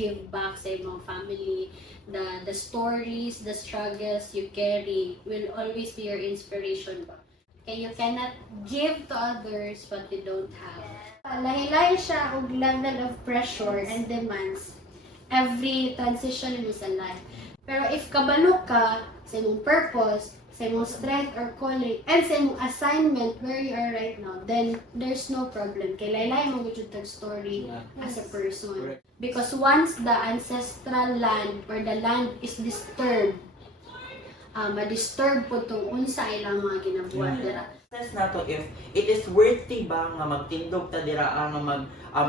give back sa imong family. The stories, the struggles you carry will always be your inspiration ba. Kaya you cannot give to others what you don't have. Lahi-lahi siya og level of pressure and demands every transition mo sa life. Pero if kabalo ka sa imong purpose, sa imong strength or calling, and sa imong assignment where you are right now, then there's no problem. Kay laylay mo gud tag story as a person. Because once the ancestral land or the land is disturbed, ma-disturb po itong unsa ilang mga ginabuhat dira. Assess na to if it is worthy ba nga magtindog ta dira nga mag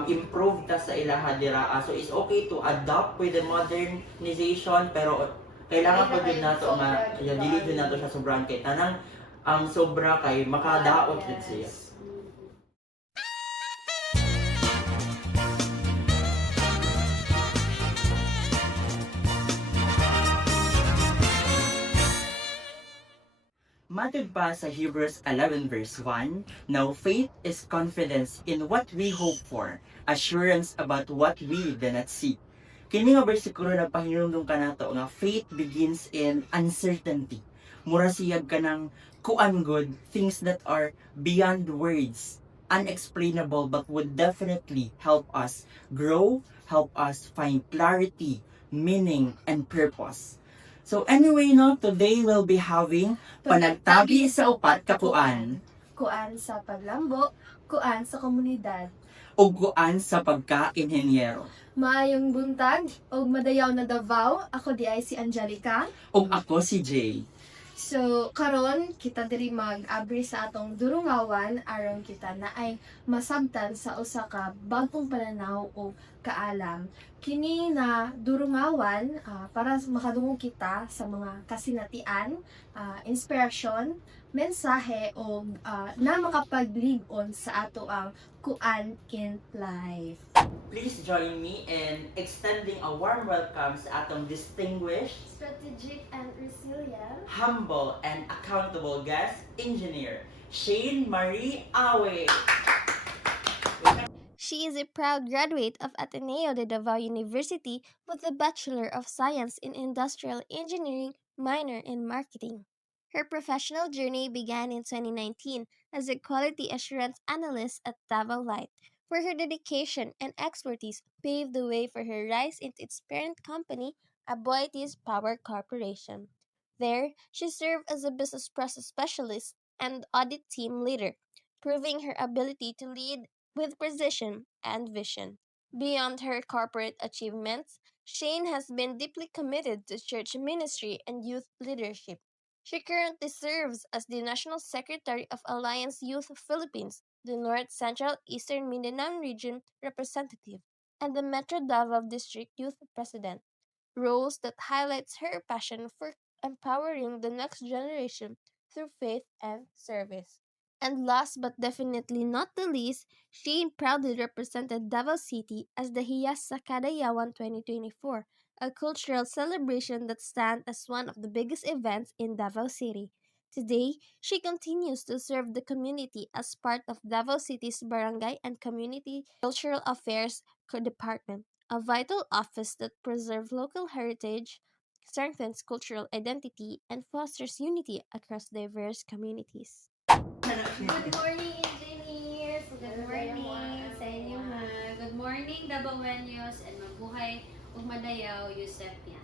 improve ta sa ilaha dira. So it's okay to adapt with the modernization pero kailangan po din nato nga dili din nato siya sobrang kay tanang sobra kay makadaot gid siya. Matod pa sa Hebrews 11 verse 1, now faith is confidence in what we hope for, assurance about what we do not see. Kini nga bersikulo nagpahinumdum ka nato nga faith begins in uncertainty. Mura siyag ka ng kuan good, things that are beyond words, unexplainable but would definitely help us grow, help us find clarity, meaning, and purpose. So anyway, no, today we'll be having panagtabi sa upat ka kuan, kuan sa paglambo, kuan sa komunidad. ug kuan sa pagka-inhenyero. Maayong buntag og madayaw na Davao, ako di ay si Angelica. Ug ako si Jay. So karon kita diri mag-abri sa atong durungawan aron kita na ay masabtan sa usa ka bagong pananaw o kaalam. Kini na durungawan para makadungog kita sa mga kasinatian, inspirasyon, mensahe o na makapaglig-on sa ato ang kuan in life. Please join me in extending a warm welcome sa atong distinguished, Strategic and resilient. humble, and accountable guest engineer, Shane Marie Awe. She is a proud graduate of Ateneo de Davao University with a Bachelor of Science in Industrial Engineering, minor in Marketing. Her professional journey began in 2019 as a quality assurance analyst at Davao Light, where her dedication and expertise paved the way for her rise into its parent company, Aboitiz Power Corporation. There, she served as a business process specialist and audit team leader, proving her ability to lead with precision and vision. Beyond her corporate achievements, Shane has been deeply committed to church ministry and youth leadership. She currently serves as the National Secretary of Alliance Youth Philippines, the North Central Eastern Mindanao Region representative, and the Metro Davao District Youth President, roles that highlights her passion for empowering the next generation through faith and service. And last but definitely not the least, Shane proudly represented Davao City as the Hiyas sa Kadayawan 2024, a cultural celebration that stands as one of the biggest events in Davao City. Today, she continues to serve the community as part of Davao City's Barangay and Community Cultural Affairs Department, a vital office that preserves local heritage, strengthens cultural identity, and fosters unity across diverse communities. Good morning, engineers! Good morning sa inyo ha. Good morning, Dabawenyos, and mabuhay ug madayaw, Yusepian.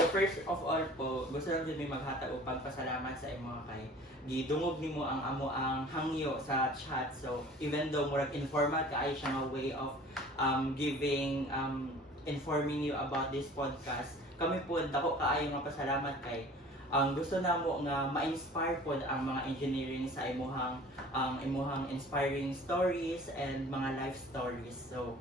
So first of all po, gusto lang din may maghatag og pagpasalamat sa imo kay gidungog nimo ang amo ang hangyo sa chat. So even though murag informal kaay siya nga way of giving informing you about this podcast, kami po dako kaayo nga pasalamat kay ang gusto namo nga ma-inspire pod ang mga engineering sa imuhang inspiring stories and mga life stories. So,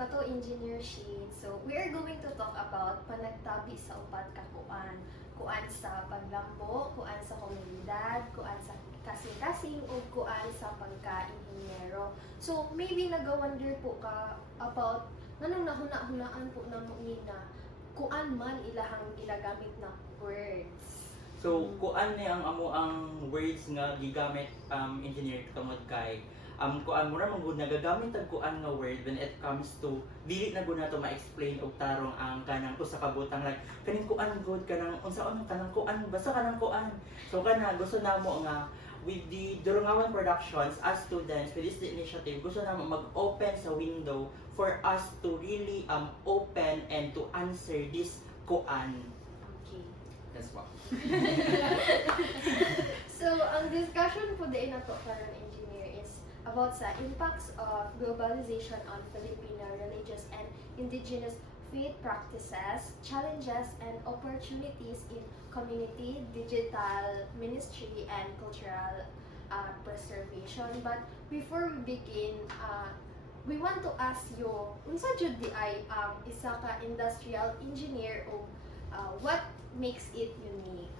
kato Engineer Shane, so we are going to talk about panagtabi sa upat ka kuan. Kuan sa paglambo, kuan sa komunidad, kuan sa kasing-kasing, o kuan sa pagka-inhinyero. So, maybe nag-wonder po ka about nanong nahuna-hunaan po na mo na kuan man ilahang ginagamit na words. So kuan ni ang amo ang words nga gigamit engineer tungod kay kuan mo ra man gud nagagamit ang kuan nga word when it comes to dili na gud nato ma-explain og tarong ang kanang usa ka butang like kaning kuan gud kanang unsaon kanang kuan basta kanang kuan. So kana gusto namo nga with the Durungawan Productions as students with this initiative gusto namo mag-open sa window for us to really open and to answer this kuan. Okay. That's what. So, ang discussion po din na to karon engineer is about sa impacts of globalization on Filipino religious and indigenous faith practices, challenges, and opportunities in community, digital ministry, and cultural preservation. But before we begin, we want to ask you, unsa jud di ay isa ka industrial engineer o what makes it unique?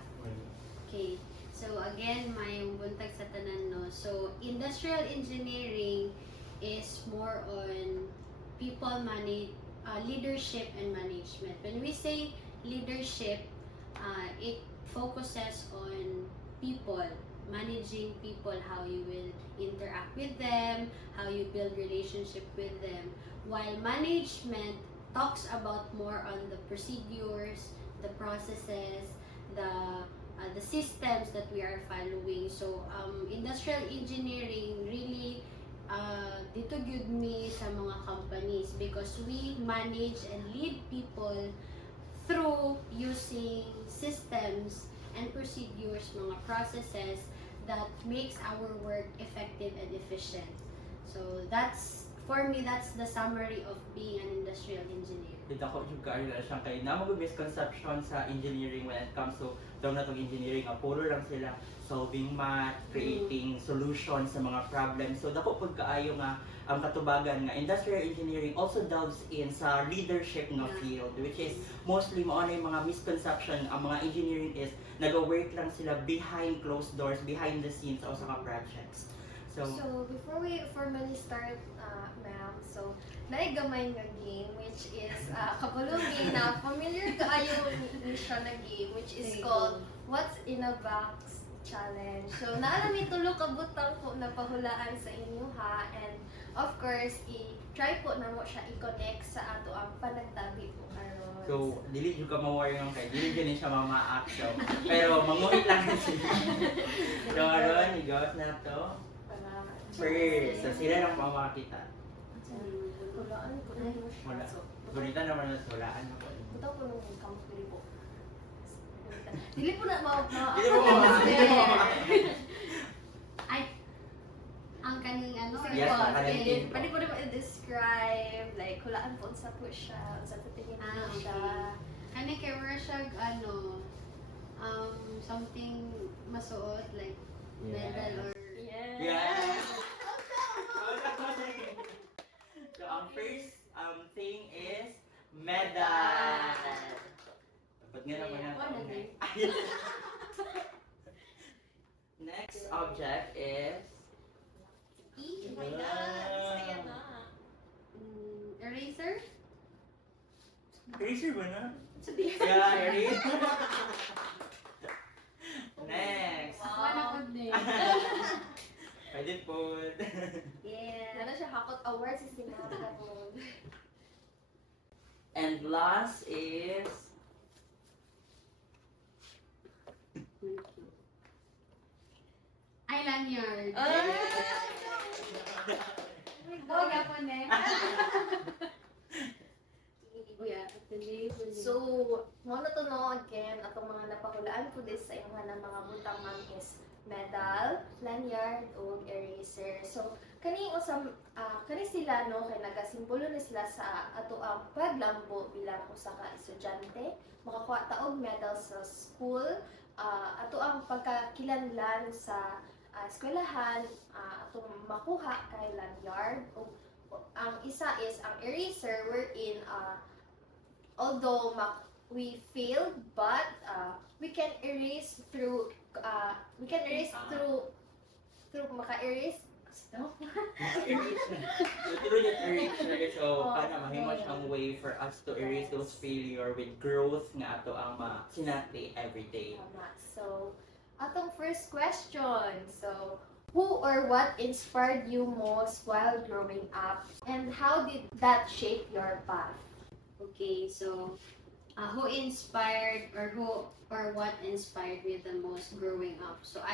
Okay. So again, may buntag sa tanan no. So industrial engineering is more on people leadership and management. When we say leadership, it focuses on people, managing people, how you will interact with them, how you build relationship with them. While management talks about more on the procedures, the processes, the systems that we are following. So industrial engineering really dito gyud me sa mga companies because we manage and lead people through using systems and procedures, mga processes that makes our work effective and efficient. So that's, for me, that's the summary of being an industrial engineer. Dito ko yung kaayo na siyang kay na misconception sa engineering when it comes to daw na tong engineering nga puro lang sila solving math, creating solutions sa mga problems. So dako pud kaayo nga ang katubagan nga industrial engineering also delves in sa leadership nga field which is mostly mao na yung mga misconception ang mga engineering is nag-work lang sila behind closed doors, behind the scenes sa usa ka projects. So Before we formally start, ma'am, so naigamay nga game which is kabulong game na familiar kaayo ni siya na game which is called What's in a Box Challenge. So naala mi tulo ka butang po na pahulaan sa inyo ha, and of course i-try po na mo siya i-connect sa ato ang panagtabi po karon. So, dili yung ka mawari ng kay, dili yun siya mama-action. Pero, manguhit lang siya. So, aron, igos na to. First, so sila lang mamakita. Hulaan ko na mo siya. Wala. So, Gunita naman na hulaan ako. butang ko nung company po. Dili po na Dili mo mamakita. Ay, ang kaning ano, Sige Yes, po, kaning sige. info. Pwede po na po i-describe, like, hulaan po unsa po siya, unsa sa tingin po okay. siya. Kaning kay wala siya ano, something masuot like medal or Yeah. So, ang first thing is medal. Dapat nga naman Yeah, natin. wala din. Next object is Oh my God, saya na. Eraser? eraser ba na? Sabi. Yeah, eraser. Next. Wala ko din. Pwede po. Yeah. Nana siya hakot awards is tinatawag mo. And last is Ay, lanyard. Oh, Wala ko na. Yeah, today. So, mo na to no again, atong mga napahulaan ko this sa inyo ng mga butang ma'am is medal, lanyard, o eraser. So, kani sila no kay nagasimbolo ni sila sa ato ang paglambo bilang usa ka estudyante, makakuha ta og medal sa school, ato ang pagkakilanlan sa eskwelahan, atong makuha kay lanyard. Ang isa is ang eraser wherein although we failed, but we can erase through maka-erase. through the eraser. So, kana mahimo siyang way for us to erase those failure with growth nga ato ang sinati every day. Tama. So, atong first question. So, Who or what inspired you most while growing up? And how did that shape your path? Okay, so who inspired or what inspired me the most growing up? So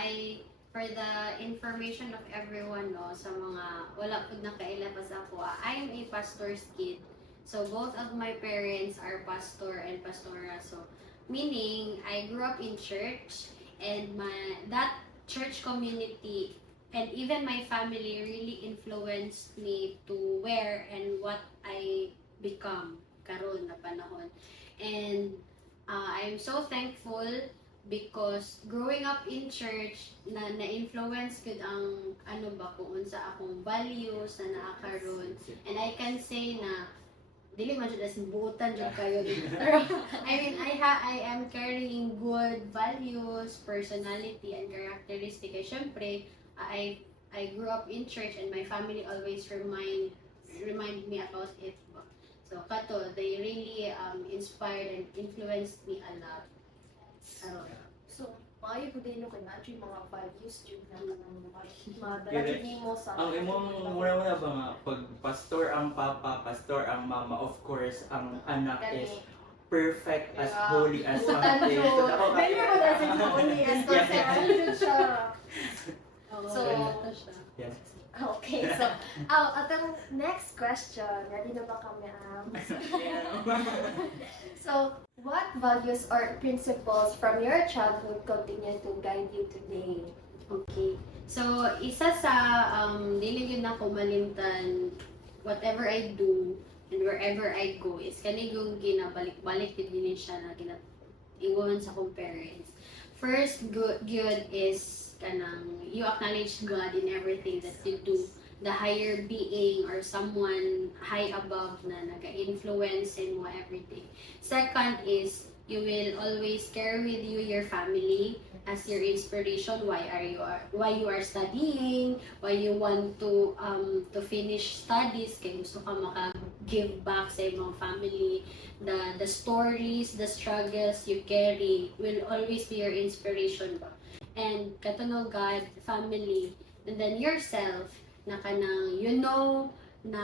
for the information of everyone, no, sa mga wala pud nakailapas ako, I am a pastor's kid. So both of my parents are pastor and pastora. So meaning I grew up in church, and that church community and even my family really influenced me to where and what I become karon na panahon. And I'm so thankful because growing up in church na-influence gud ang ano ba kung unsa akong values na naakaron, and I can say na dili man jud as butan jud kayo dito. Pero I mean I am carrying good values, personality and characteristic. Kaya syempre I grew up in church and my family always remind me about it. So kato, they really inspired and influenced me a lot. Karon. So, maayo po din kay natin mga values jud na madala Direct. nimo sa Ang imong muna ba nga, pag pastor ang papa, pastor ang mama, of course, ang anak is perfect as Yeah. holy as Butan something. jud. Ako, Dili mo na sa holy as Yeah. concept jud siya. So, Kato siya. Yes. Okay, so atong next question, ready na ba kami So, what values or principles from your childhood continue to guide you today? Okay. So, isa sa dili yun ako malimtan, whatever I do and wherever I go is kani yung ginabalik-balik din siya na ingon sa akong parents. First good is kanang you acknowledge God in everything that you do. The higher being or someone high above na naga-influence in mo everything. Second is you will always carry with you your family as your inspiration. Why you are studying, why you want to finish studies, kay gusto ka maka-give back sa imong family. The stories, the struggles you carry will always be your inspiration ba. And katunog God, family, and then yourself, na kanang you know na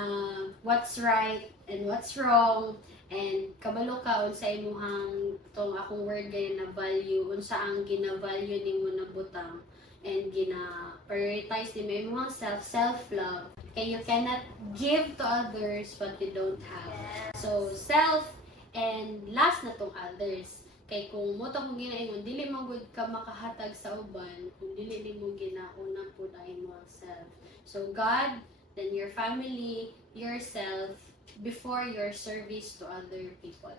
what's right and what's wrong, and kabalo ka unsa imuhang tong akong word gay na value, unsa ang gina-value nimo na butang and gina-prioritize nimo imong self-love, kay you cannot give to others what you don't have. So self, and last na tong others. Kay kung mo to kung ginaingon, dili man gud ka makahatag sa uban kung dili nimo ginauna pud ang imong self. So God, then your family, yourself, before your service to other people.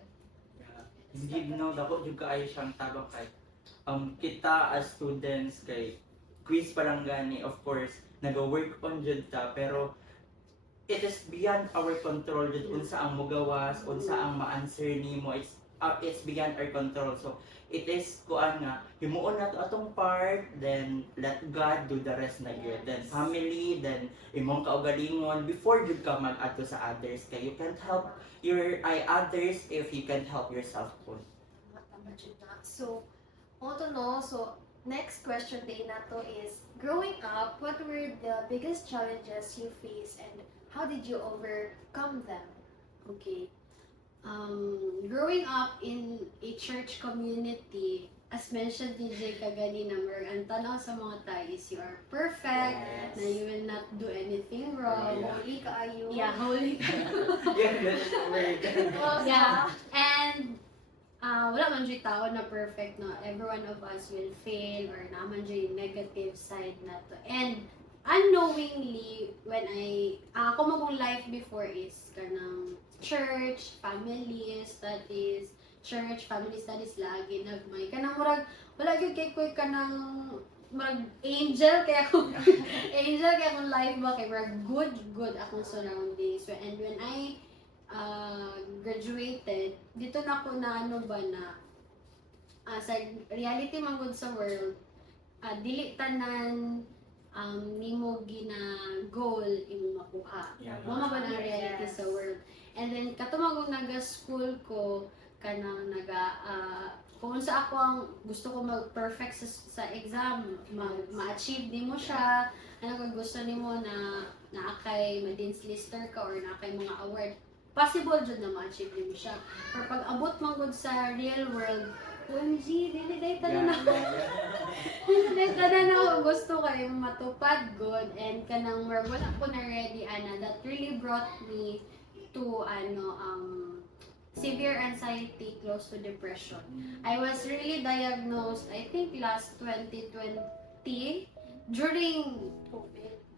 Hindi no dako jud kaayo siyang tabang kay kita as students kay quiz pa lang gani, of course naga-work on jud ta, pero it is beyond our control jud unsa ang mogawas, unsa ang ma-answer nimo. It's beyond our control. So it is kuan nga himuon nato atong part, then let God do the rest na gyud. Then family, then imong kaugalingon before jud ka mag-adto sa others, kay you can't help others if you can't help yourself po. Tama jud na. So, so next question day nato is, growing up, what were the biggest challenges you faced and how did you overcome them? Okay. Growing up in a church community, as mentioned ni Jay kagani na ang tanaw sa mga tayo is you are perfect, na you will not do anything wrong. Holy kaayo. Yeah, holy. Yeah, that's the word. Yeah. And wala man dyan tao na perfect, no? Every one of us will fail or naman dyan negative side na to. And unknowingly, when ako magong life before is kanang church, family studies, church, family studies lagi nagmay. Kanang murag, wala gyud kay koy kanang murag angel kaya ako angel kaya akong life ba kay murag good akong surroundings. And when I graduated, dito na ako na ano ba na sa reality man gud sa world, dili tanan nimo gina goal imo makuha. Yeah. Mama ba na reality sa world. And then katumagong naga-school ko kanang kung sa ako ang gusto ko mag-perfect sa exam, ma-achieve nimo siya, ano kung gusto nimo na naakay ma-dean's lister ka or naakay mga award, possible jud na ma-achieve nimo siya. Pero pag abot man gud sa real world, OMG, dili day tanan na. Dili tanan na gusto kayo matupad good and kanang wala ko na ready ana, that really brought me to severe anxiety close to depression. I was really diagnosed, I think last 2020 during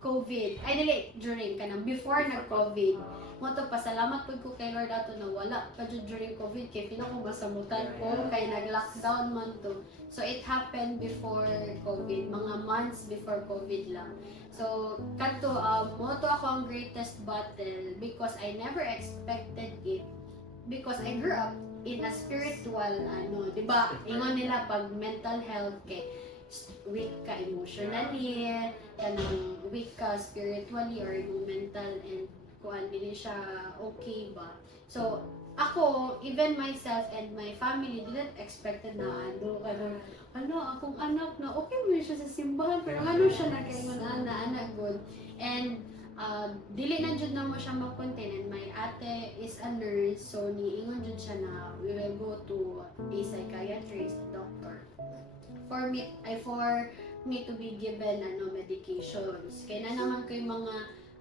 COVID. Ay dili, during kanang before nag-COVID. Mo to pasalamat pud ko kay Lord ato na wala pa jud during COVID kay pinakabasamutan ko kay nag-lockdown man to. So it happened before COVID, mga months before COVID lang. So kadto mo to ako ang greatest battle because I never expected it because I grew up in a spiritual di ba? Ingon nila pag mental health kay weak ka emotionally, kanang weak ka spiritually or mental and kuan dili siya okay ba. So ako, even myself and my family didn't expected na akong anak na okay mo siya sa simbahan pero siya na kaingon anak good and dili na jud na mo siya ma-contain and my ate is a nurse so niingon jud siya na we will go to a psychiatrist doctor for me to be given medications kaya na naman ko yung mga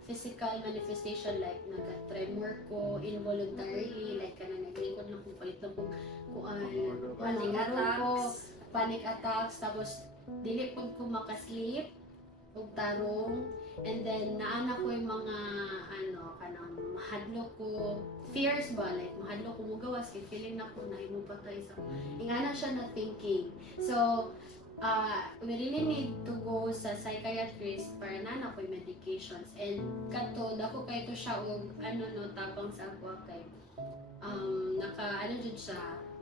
physical manifestation like nag-tremor ko involuntarily like kanang naglingkod lang kung palit lang kung panic attacks tapos dili pud ko makasleep og tarong and then naana ko yung mga kanang mahadlo ko fears ba like mahadlo ko mugawas kay feeling na ko na patay sa ingana siya na thinking so we really need to go sa psychiatrist para na ko medications and kato dako kay to siya og tapang sa ako kay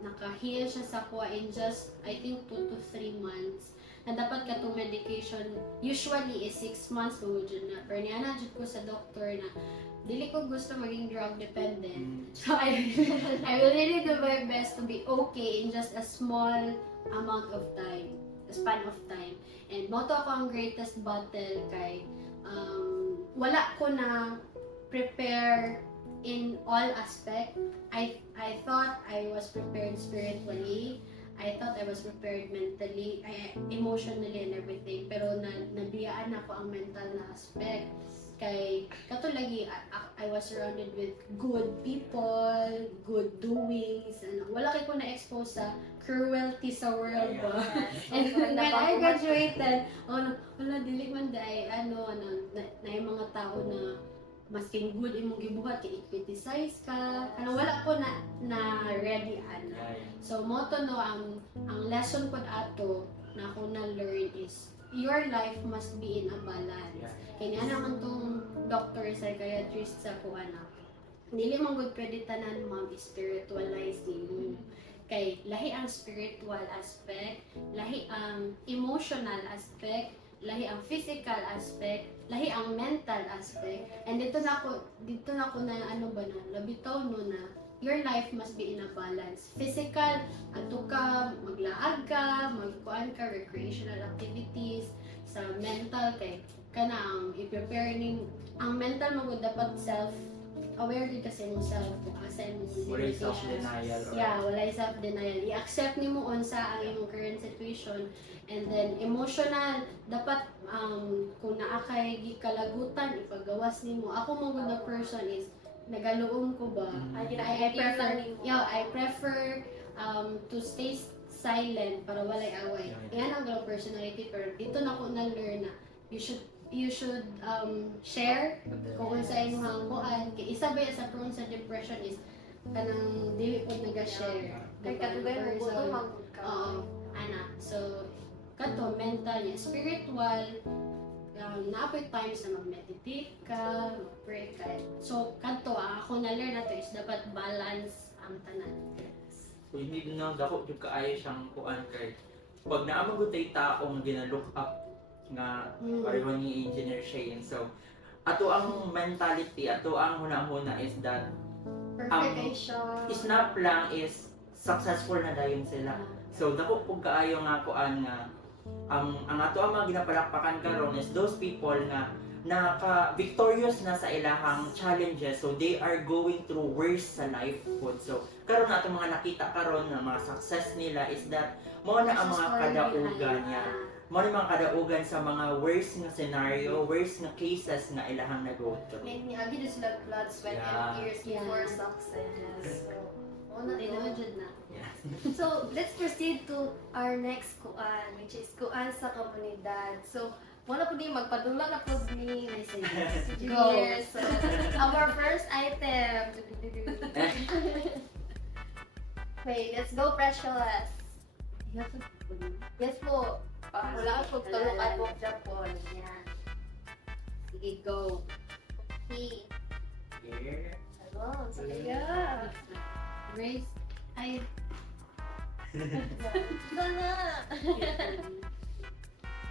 naka-heal siya sa ako in just I think 2 to 3 months na dapat katong medication usually is 6 months mo jud na pero niana jud ko sa doctor na dili ko gusto maging drug dependent so I will really do my best to be okay in just a small amount of time span of time. And moto ako ang greatest battle kay wala ko na prepare in all aspect. I thought I was prepared spiritually. I thought I was prepared mentally, emotionally and everything. Pero nabiyaan ako ang mental na aspect. Kay kato lagi I was surrounded with good people, good doings, wala kay ko na-expose sa cruelty sa world ba. And when I graduated, wala dili man day na yung mga tao na masking good imong gibuhat kay i-criticize ka. Wala ko na ready So moto ang lesson pod ato na ako na learn is your life must be in a balance. Kaya naman tong doctor, psychiatrist sa kuana. Dili man gud pwede tanan spiritualize nimo. Kay lahi ang spiritual aspect, lahi ang emotional aspect, lahi ang physical aspect, lahi ang mental aspect. And dito na ko na labitaw na your life must be in a balance. Physical, ato ka, maglaag ka, magkuan ka, recreational activities. Sa mental, kay kana ang i-prepare ang mental mo dapat self-aware din kasi mo self kung asa mo Wala self-denial. wala self-denial. I-accept nimo unsa ang imong current situation. And then, emotional, dapat kung naakay gikalagutan, ipagawas nimo. Ako mo na person is nagaluom ko ba? I prefer to stay silent para walay away. Yan ang girl personality pero dito na ko na-learn na you should share kung sa imong kuan kay isa ba sa prone sa depression is kanang dili pod naga-share Kay katugay mo gusto magud ka. So kato mental niya spiritual naapit times na mag-meditate ka, mag-pray ka. So, kanto, ako na-learn na to is dapat balance ang tanan. So, hindi na dako yung kaayo siyang kuan kay pag naamagod tayo taong ginalook up nga pareho ni Engineer Shane. So, ato ang mentality, ato ang huna-huna is that Perfect siya. snap lang is successful na dayon sila. So dako pug kaayo nga kuan nga ang ato ang mga ginapalakpakan karon is those people nga naka-victorious na sa ilahang challenges, so they are going through worse sa life pod. So karon nato mga nakita karon na mga success nila is that mo na ang mga kadaugan niya, mo na mga kadaugan sa mga worst nga scenario, worst nga cases nga ilahang nag-go through. Like, niagi na sila blood, sweat, Yeah. and tears before Yeah. success. So, una Tinood to. jud na. Yeah. So, let's proceed to our next kuan, which is kuan sa komunidad. So, wala po din magpadula na po ni engineer. So, our first item. Okay, let's go, Precious. Yes po. Wala po tulukan po Japon. Yan. Sige, go. Okay. Here. Ano? Saya. Grace, ay, Sana.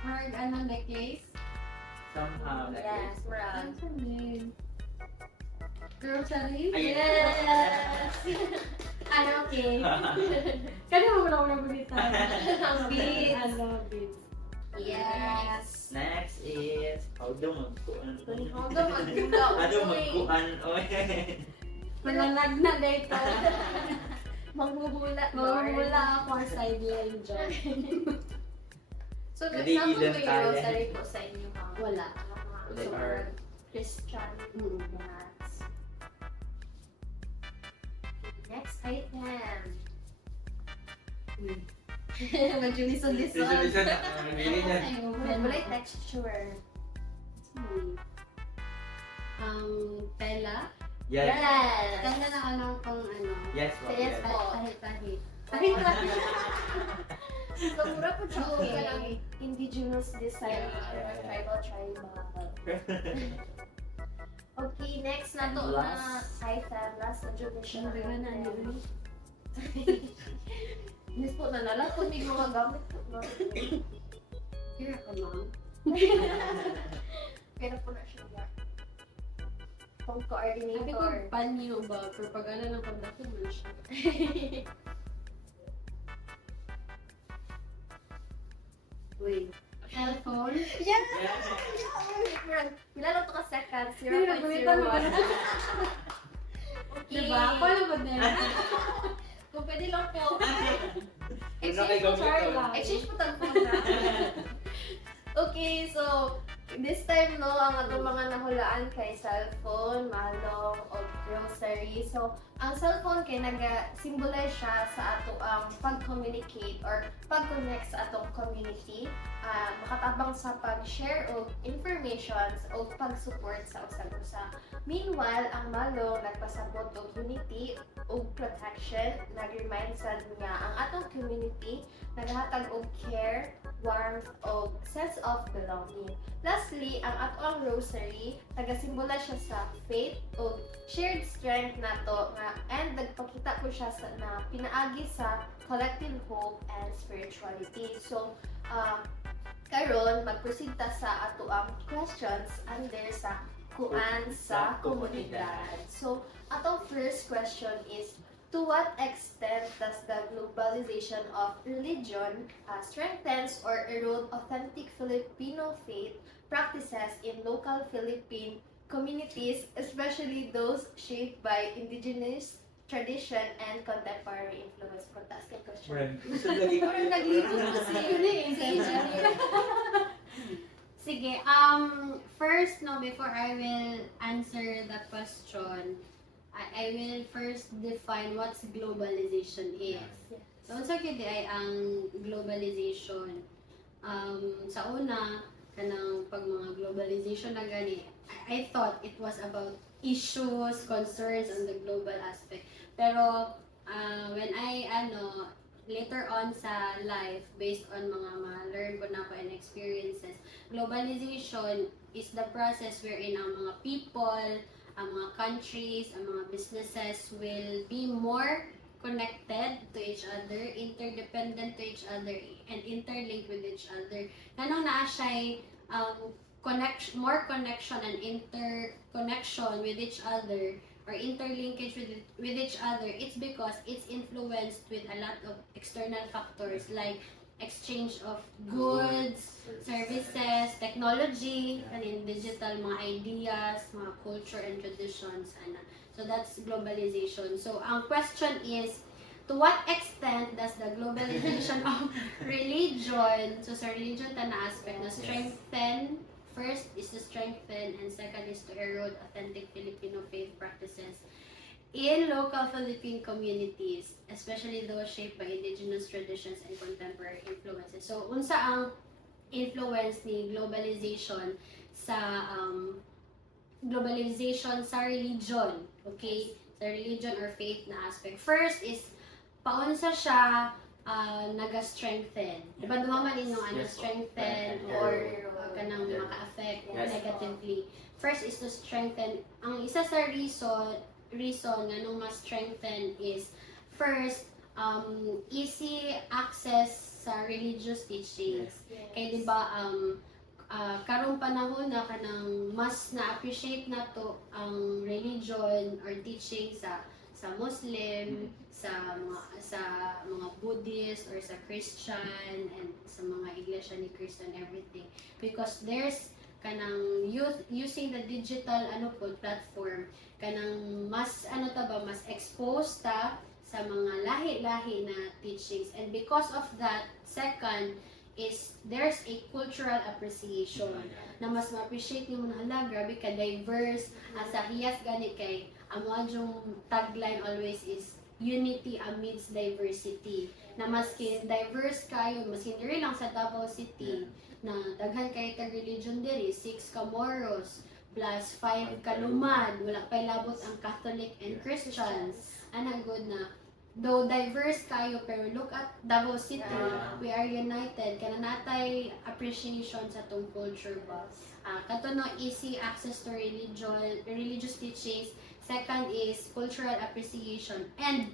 hard, ano, necklace? Somehow like Yes, this. Murag. Ano sa name? Girl, sorry? Ayun. Yes. Ano, okay. Kaya mo na una balita. Ang beads. I love it. Yes. Next is Audo magkuan. Audo magkuan, Audo oy. magkuan. Oy. Malalag na dito. Manghuhula. Mawawala ako sa sideline dyan. So, Hindi nagsabi ilan ko yung tayo. rosary po sa inyo, ma'am. Wala. They So, are- Christian Mm. mass. Next item. Medyo lison-lison. Listen, really na. Walay texture. Tela. Yes. Yes. Tela na alam kung ano. Yes, po. Yes, Yes. po. Tahi-tahi. So, mura po siya Okay. ka lang indigenous design Yeah. or tribal. Okay, next na to na Last. item. Last na dyan siya. Hindi na ano. Miss po na nalang kung hindi mga gamit po. No? Here ako, ma'am. Pero po na siya. Pang Sabi ko, coordinator. panyo ba? Pero pag ano ng pagdaki mo na siya. Wait. Cellphone? Yes! Ilan lang to ka seconds? Hindi, nagalitan mo ba? 0.01. Okay. Diba? Ako na ba din? Kung pwede lang po. Ano kay gamit to? Exchange po tag phone na. Okay, so this time no, ang atong mga nahulaan kay cellphone, malong, o grocery. So, ang cellphone kay naga-symbolize siya sa ato ang pag-communicate or pag-connect sa atong community, makatabang sa pag-share og information o pag-support sa usag-usa. Meanwhile, ang malong nagpasabot og unity o protection, nag-remind sad nga ang atong community naghatag og care, warmth, o sense of belonging. Lastly, ang atong rosary, nagasimbula siya sa faith o shared strength nato nga and nagpakita ko siya sa na pinaagi sa collective hope and spirituality. So, karon mag-proceed ta sa ato ang questions under sa kuan sa komunidad. So, atong first question is, to what extent does the globalization of religion strengthens or erode authentic Filipino faith practices in local Philippine communities, especially those shaped by indigenous tradition and contemporary influence? Fantastic question. Parang naglito kasi yun si engineer. Sige, first, no, before I will answer the question, I will first define what's globalization is. So, unsa gyud ay ang globalization? Sa una, kanang pag mga globalization na gani, I thought it was about issues, concerns on the global aspect. Pero, when I, later on sa life, based on mga learn ko na ko and experiences, globalization is the process wherein ang mga people, ang mga countries, ang mga businesses will be more connected to each other, interdependent to each other, and interlinked with each other. Ganong naa siya more connection and interconnection with each other, or interlinkage with each other, it's because it's influenced with a lot of external factors like exchange of goods, services, technology, and in digital mga ideas, mga culture and traditions. So that's globalization. So ang question is, to what extent does the globalization of religion, so sa religion ta na aspect na strengthen, first is to strengthen and second is to erode authentic Filipino faith practices in local Philippine communities, especially those shaped by indigenous traditions and contemporary influences. So unsa ang influence ni globalization sa religion, okay? Sa religion or faith na aspect. First is paunsa siya naga-strengthen. Diba duha man inyong Yes. strengthen Yeah. or kanang maka-affect Yes. negatively. First is to strengthen. Ang isa sa reason nga nung ma-strengthen is first easy access sa religious teachings. Kaya diba karong panahon na kanang mas na-appreciate na to ang religion or teaching sa Muslim, sa mga Buddhist or sa Christian and sa mga iglesia ni Cristo and everything, because there's kanang using the digital platform kanang mas mas exposed ta sa mga lahi-lahi na teachings, and because of that, second is there's a cultural appreciation na mas ma-appreciate mo na hala, grabe ka diverse sa hiyas gani kay amo yung tagline always is unity amidst diversity, na maski diverse kayo, maski diri lang sa Davao City na daghan kay tag religion diri, 6 ka Moros plus 5 ka Lumad, wala pay labot ang Catholic and Christians, ana good na though diverse kayo, pero look at Davao City, we are united, kana natay appreciation sa tong culture ba. Kato no, easy access to religious teachings. Second is cultural appreciation. And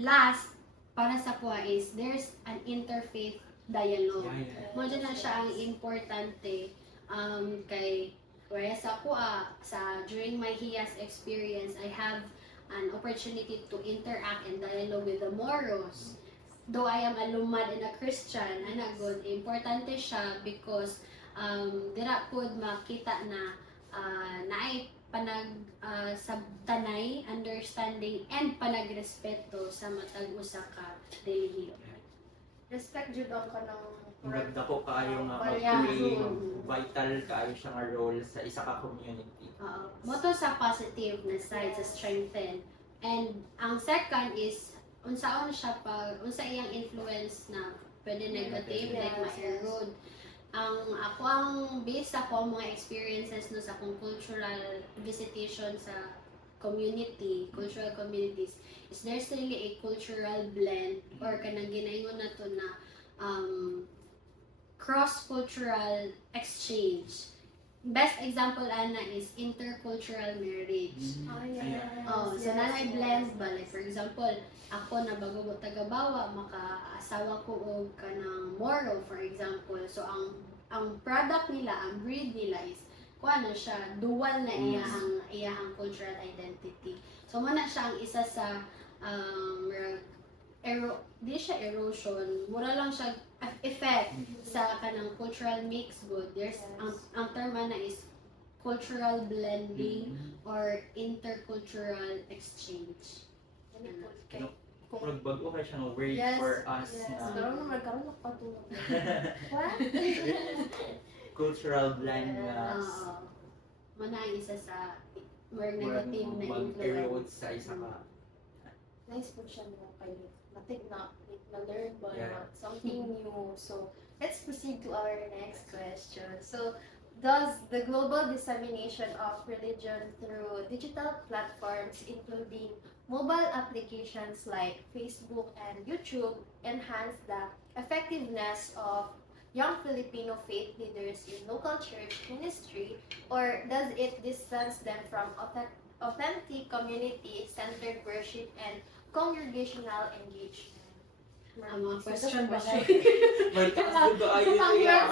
last, para sa kuha is there's an interfaith dialogue. Mo dyan na siya ang importante kay kaya sa kuha, during my HIAS experience, I have an opportunity to interact and dialogue with the Moros. Though I am a Lumad and a Christian, good, importante siya because dira pod makita na naay sabtanay, understanding, and panagrespeto sa matag usa ka relihiyon. Respect jud ang kanang Magda ko kaayo nga Yeah. mag-play, vital kaayo siya nga role sa isa ka community. Moto sa positive na side, sa strengthen. And ang second is unsaon siya unsa iyang influence na pwede negative, like ma-erode. Based ako mga experiences no sa akong cultural visitation sa cultural communities, is there's really a cultural blend or kanang ginaingon na to na cross-cultural exchange. Best example ana is intercultural marriage. So nanay blend ba, like for example, ako na bago ko taga-Bawa, maka-asawa ko og kanang Moro for example. So ang product nila, ang breed nila is kuano siya, dual na iyahang cultural identity. So muna siya ang isa sa di siya erosion, mura lang siya effect sa kanang cultural mix good. There's ang term na is cultural blending or intercultural exchange. Kung bago ka siyang word Yes, for us yes. na Karoon na patulog. What? cultural blend na Muna ang isa sa more negative na mag-erode influence. sa isa ka. Nice po siya mo kayo. Natin na-learn ba Yeah. something new. So, let's proceed to our next question. So, does the global dissemination of religion through digital platforms, including mobile applications like Facebook and YouTube, enhance the effectiveness of young Filipino faith leaders in local church ministry, or does it distance them from authentic community-centered worship and congregational engagement? Ang mga question ba siya? May taas ba ayo siya?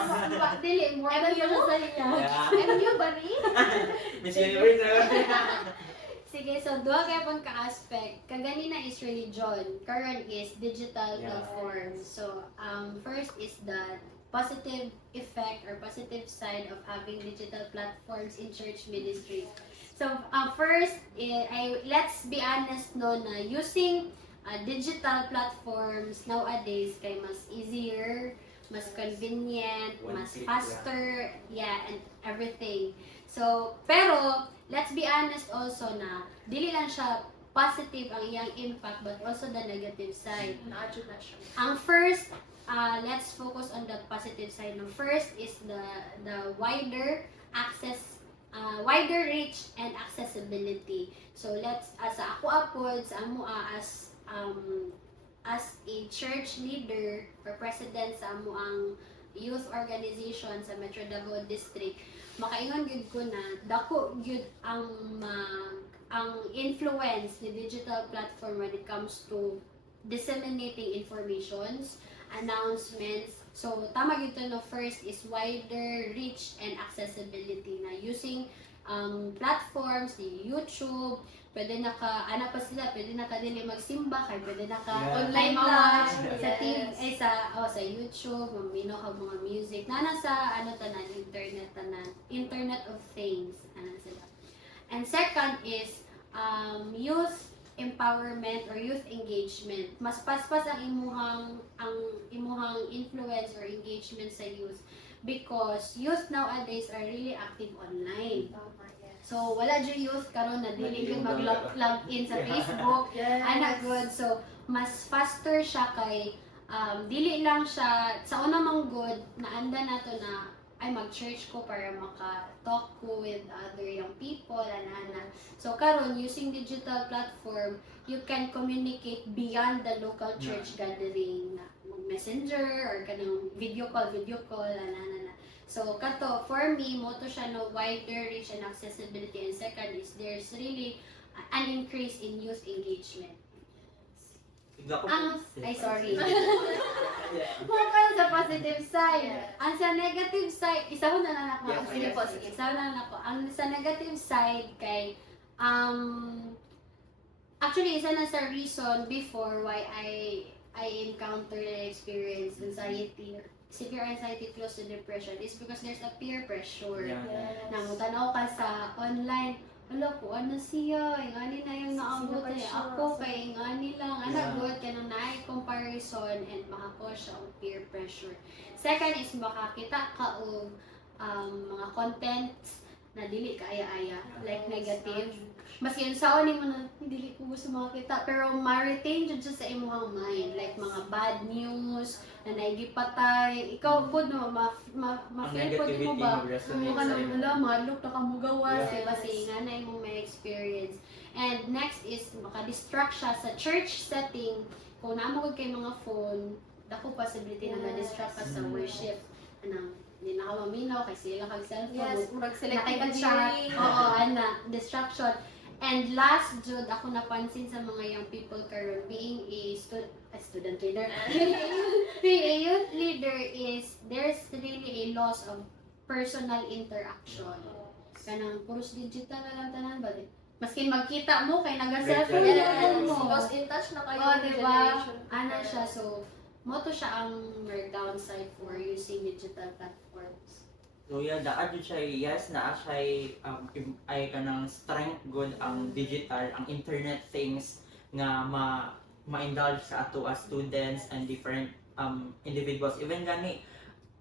Dili, more than yun sa niya. Yeah. And you, Bunny? Miss Universe na. Sige, so duha kay pang ka-aspect. Kaganina is religion, karon is digital Yeah. platforms. So, first is the positive effect or positive side of having digital platforms in church ministry. So, first, let's be honest no na using digital platforms nowadays kay mas easier, mas convenient, One mas click, faster, yeah, and everything. So, pero let's be honest also na dili lang siya positive ang iyang impact but also the negative side. Na-adjust na siya. Ang first, let's focus on the positive side. No, first is the wider access, wider reach and accessibility. So let's as ako apod sa amo as a church leader or president sa amo ang youth organization sa Metro Davao District, makaingon gyud ko na dako gyud ang influence ni digital platform when it comes to disseminating informations, announcements. So tama gyud to no, first is wider reach and accessibility na using platforms ni YouTube, pwede ana pa sila, pwede dili magsimba kay pwede Yeah. online Online lang lang, sa TV, yes. sa YouTube, mamino ka mga music, nana sa tanan internet of things, ana sila. And second is youth empowerment or youth engagement. Mas paspas ang imuhang influence or engagement sa youth because youth nowadays are really active online. Tama, yes. So wala jud youth karon na dili gyud mag-log in sa Yeah. Facebook, Yes. ana good. So mas faster siya kay dili lang siya sa una mang good na anda nato na ay mag-church ko para maka-talk ko with other young people, ana. So karon using digital platform, you can communicate beyond the local church gathering na messenger or kanang video call, ana. So kato for me mo to siya no wider reach and accessibility, and second is there's really an increase in youth engagement. Ay sorry. Kung kayo sa positive side, Yeah. ang sa negative side, isa ko na lang ako. Yes, Sige yes, po, yes. sige. Isa ko na lang ako. Ang sa negative side kay, actually, isa na sa reason before why I encountered and experienced anxiety, severe anxiety close to depression is because there's a peer pressure. Yeah. Yes. Namutanaw ka sa online, wala ko, ano siya, ingani na yung naabot Sino ba eh. siya? Ako, kay ingani lang, Yeah. anak good, kanang naay comparison and makako siya og peer pressure. Second is makakita ka og mga contents na dili kaaya-aya, like negative. Maski yung saon mo na, dili ko gusto makita, pero ma-retain jud siya sa imong mind, like mga bad news, na naigipatay, ikaw po no, Ang ma-feel po negativity mo ba? mag-resonate Mo ka sa nang iyo. wala, malok na kamugawas, Yes. diba? Kasi nga na imong may experience. And next is, makadistract siya sa church setting. Kung namagod kay mga phone, dako possibility na ma-distract ka sa Mm. worship. Anang, hindi na ka maminaw, kasi sila kag cellphone. Yes, murag selective Nakikag-chat. viewing. Oo, ana, distraction. And last, Jude, ako napansin sa mga young people karon being a student leader, being a youth leader is there's really a loss of personal interaction. Kanang puros digital na lang tanan ba? Maski magkita mo kay naga-cellphone Yes. lang mo. Lost in touch na kayo. Oh, with diba? generation. Ana siya. So, mo to siya ang downside for using digital platforms. So yeah, daad yun siya, yes, naa siya ay kanang strength good ang digital, ang internet things nga ma-indulge sa ato as students and different individuals. Even gani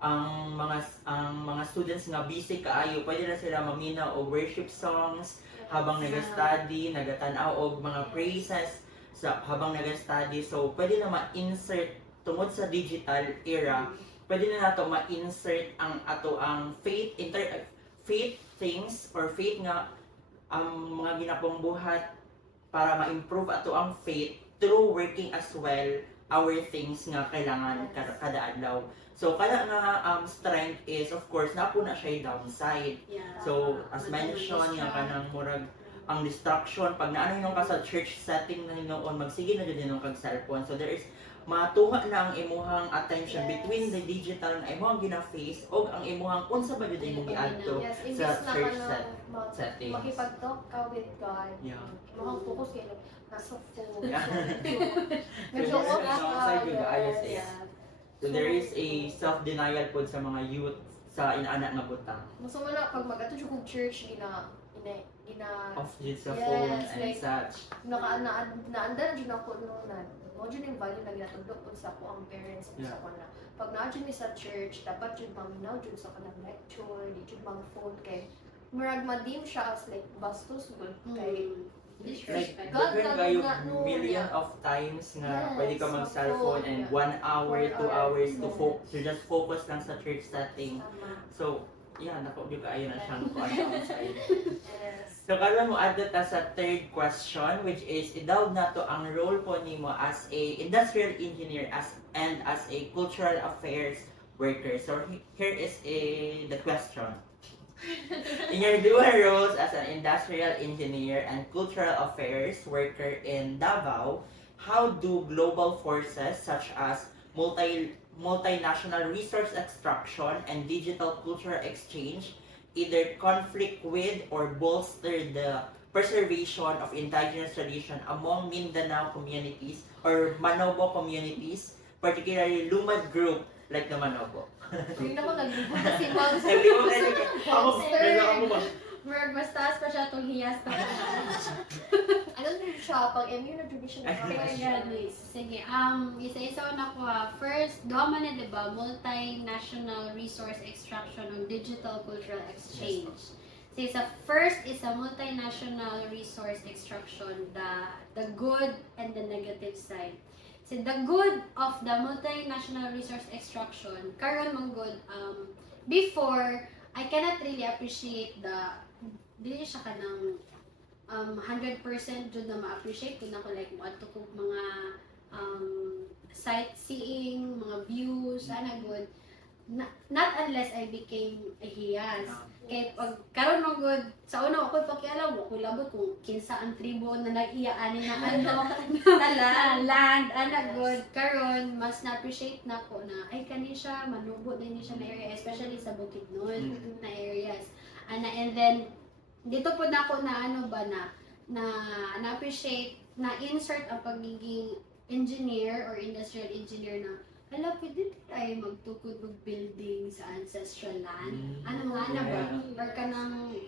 ang mga students nga busy kaayo, pwede na sila mamina og worship songs habang nag-study, nagatanaw og mga praises habang nag-study. So pwede na ma-insert tungod sa digital era, pwede na nato ma-insert ang faith things or faith nga ang mga ginapong buhat para ma-improve ato ang faith through working as well our things nga kailangan kada adlaw. So kada nga strength is of course na po na siya downside. Yeah. So as mentioned nga kanang murag ang distraction pag naano nung ka sa church setting na noon magsige na jud nung kag cellphone. So there is matuha na ang imuhang attention Yes. between the digital na imuhang gina-face o ang imuhang unsa ba jud imong giadto Yes, sa imbis na ka church na settings. makipag-talk ka with God. Yeah. Mukhang focus kayo nasa phone. Yeah. Medyo So, off yes, ka. side yung ayos yes. is. So there is a self-denial po sa mga youth sa inana nga butang. Mas wala pag mag-ato siya kong church, gina Off jud sa Yes, phone and like, such. naandar dyan ako noon na mo dyan yung value na ginatudlok po sa ako ang parents po Yeah. sa ko na pag na-dyan mi sa church dapat dyan paminaw dyan sa kanang lecture di dyan mga phone kay murag madim siya as like bastos good kay Like, Disrespect. God different na kayo nga, no, million yeah. of times nga Yes, pwede ka sa mag-cellphone phone, and yeah. 1 hour, 2 4 hours hours, to yes. to just focus lang sa church setting. Tama. So, yeah, nako yung kaayo na siyang kuan outside. Yes. So, karon mo add ta sa third question which is idawg nato ang role po nimo as a industrial engineer and as a cultural affairs worker. So, here is the question. In your dual roles as an industrial engineer and cultural affairs worker in Davao, how do global forces such as multinational resource extraction and digital cultural exchange either conflict with or bolster the preservation of indigenous tradition among Mindanao communities or Manobo communities, particularly Lumad group like the Manobo? Hindi na ko naglibot kasi mag Naglibot na siya. Ako, medyo ako ba? Murag mas taas pa siya itong hiyas na. ano din siya pag MU na tradition na Kaya gani. Sige, isa-isa na ko ha. First, duha man na diba, multinational resource extraction and digital cultural exchange. So, sa first is a multinational resource extraction, the good and the negative side. So, the good of the multinational resource extraction, karon mong good, before, I cannot really appreciate dili siya ka ng 100% jud na ma-appreciate kung ako like mo ato kog mga sightseeing, mga views, ana good. Not unless I became a hiyas. Kaya pag karon mo good, sa una ako pakialam mo, kung labot kung kinsa ang tribo na nag-iyaan na ano, na land, ana good. Karon mas na-appreciate na ko na, ay kani siya, manubo din siya na area, especially sa Bukidnon na areas. Ana, and then, dito po na ako na ano ba na-appreciate, na-insert ang pagiging engineer or industrial engineer na hala, pwede tayo magtukod ng building sa ancestral land. Ano nga na ba? Or kanang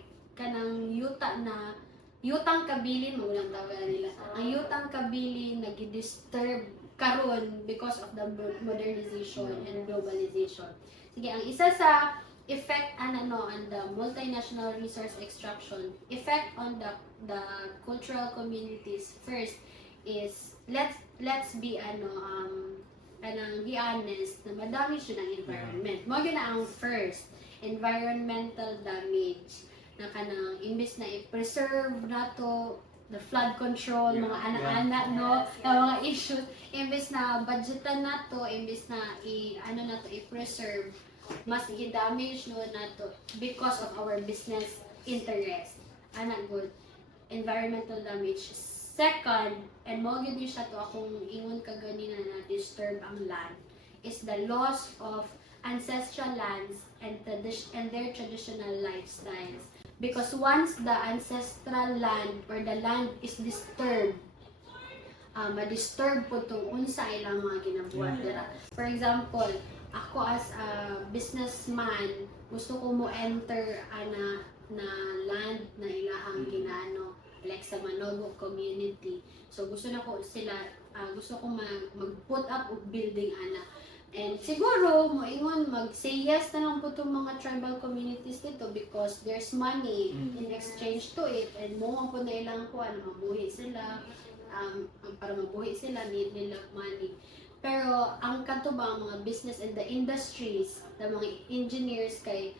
yutang kabilin, magulang tawag nila. Ang yutang kabilin nag-disturb karon because of the modernization and globalization. Sige, ang isa sa effect on the multinational resource extraction, effect on the cultural communities first is let's be kanang be honest na madami siya ng environment. Mo gyud na ang first, environmental damage na kanang imbes na i-preserve nato the flood control, mga anak-anak no, mga issues, imbes na budgetan nato, imbes na i-preserve, mas i-damage no nato because of our business interest. Ana good, environmental damage. Second, and mo gyud siya to akong ingon kaganina na disturb ang land, is the loss of ancestral lands and their traditional lifestyles. Because once the ancestral land or the land is disturbed, ma-disturb po itong unsa ilang mga ginabuhat dira. For example, ako as a businessman, gusto ko mo enter na land na ilahang ginano like sa Manobo community. So gusto na ko sila gusto ko mag-put up og building ana. And siguro moingon mag-say yes na lang po itong mga tribal communities dito because there's money in exchange to it and mo ang po na ilang kuan mabuhi sila para mabuhi sila need nila money. Pero ang katubang mga business and the industries, the mga engineers kay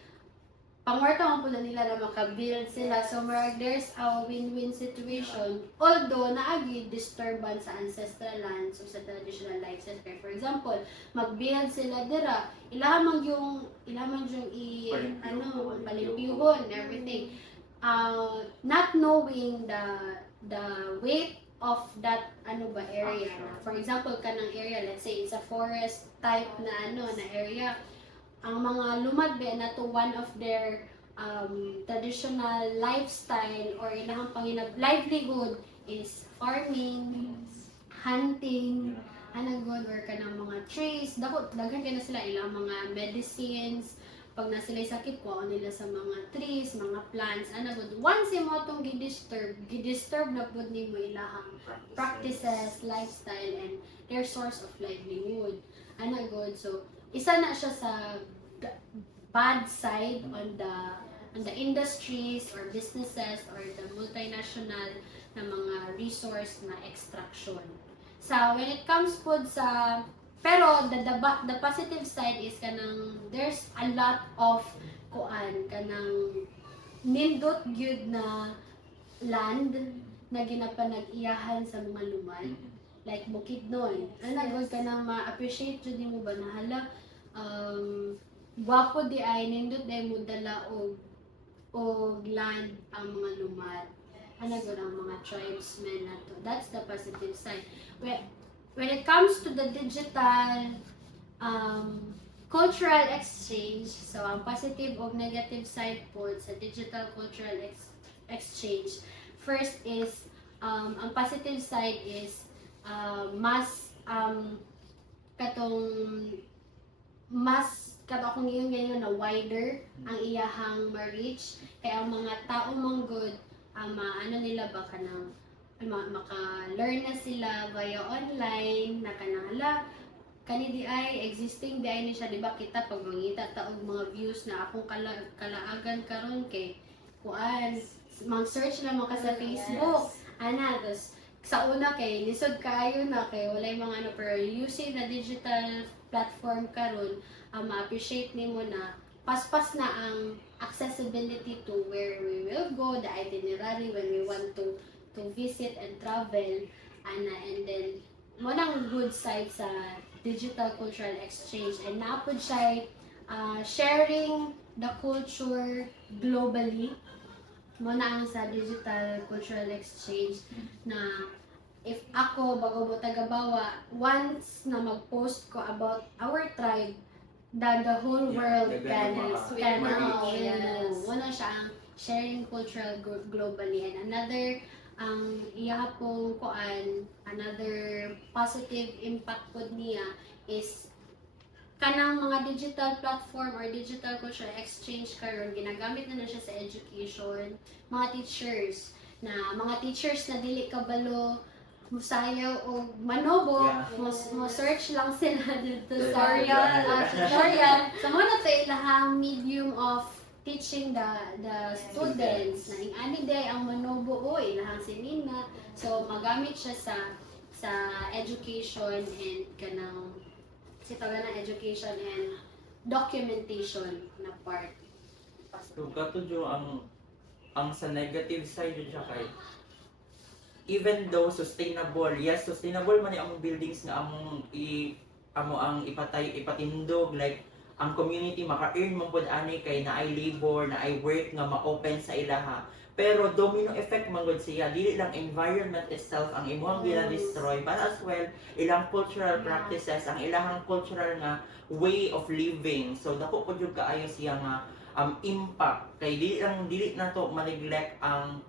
pangwarta man po na nila na makabuild sila. So, there's a win-win situation. Although, naagi disturbance sa ancestral lands o sa traditional lifestyle. For example, mag-build sila dira. Ilaman yung palimpiyuhon and everything. not knowing the weight of that area na. For example, kanang area, let's say it's a forest type na na area, ang mga lumadbe na to one of their traditional lifestyle or ilang livelihood is farming, hunting, good or kanang mga trees, daghan kay na sila ilang mga medicines. Pag na sila sakit, kuha nila sa mga trees, mga plants, good. Once mo itong gidisturb na po ni mo ilahang practices, lifestyle, and their source of livelihood. Good. So, isa na siya sa bad side on the industries or businesses or the multinational na mga resource na extraction. So, when it comes po sa pero the positive side is kanang there's a lot of kanang nindot gyud na land na ginapanag-iyahan sa mga lumad like Bukidnon. Good ka nang ma-appreciate jud mo ba na hala gwapo di ay nindot day mo dala og land ang mga lumad. Good ang mga tribesmen nato. That's the positive side. When it comes to the digital cultural exchange, so ang positive o negative side po sa digital cultural exchange, first is, ang positive side is mas katong ngayon na wider ang iyahang ma-reach kaya ang mga tao manggod nila ba kanang maka-learn na sila via online na kanala kani di ay existing di ay ni siya di ba kita pag mangita taog mga views na akong kalaagan karon kay kuan mag-search lang mo ka sa Facebook tapos sa una kay lisod kaayo na kay walay mga pero using the digital platform karon ma-appreciate nimo na paspas na ang accessibility to where we will go, the itinerary when we want to visit and travel, and then mo nang good side sa digital cultural exchange and naapod siya sharing the culture globally. Mo na ang sa digital cultural exchange na if ako bago mo tagabawa once na mag-post ko about our tribe that the whole world can know. Wala siya ang sharing cultural globally. And another iyahapong another positive impact po niya is kanang mga digital platform or digital cultural exchange karon ginagamit na siya sa education, mga teachers na dili kabalo musayaw o manobo, mo search lang sila dito sa tutorial. So mo na to ilahang medium of teaching the students na ani day ang manobo o ilahang sinina. So magamit siya sa education and kanang education and documentation na part. So kato jo ang sa negative side siya kay even though sustainable man ang buildings nga ang ipatindog like ang community maka-earn mo pud ani kay naay labor naay work nga ma-open sa ilaha pero domino effect man gud siya dili lang environment itself ang imong gina-destroy but as well ilang cultural practices ang ilahang cultural nga way of living so dako pud jud kaayo siya nga impact kay dili na to ma-neglect ang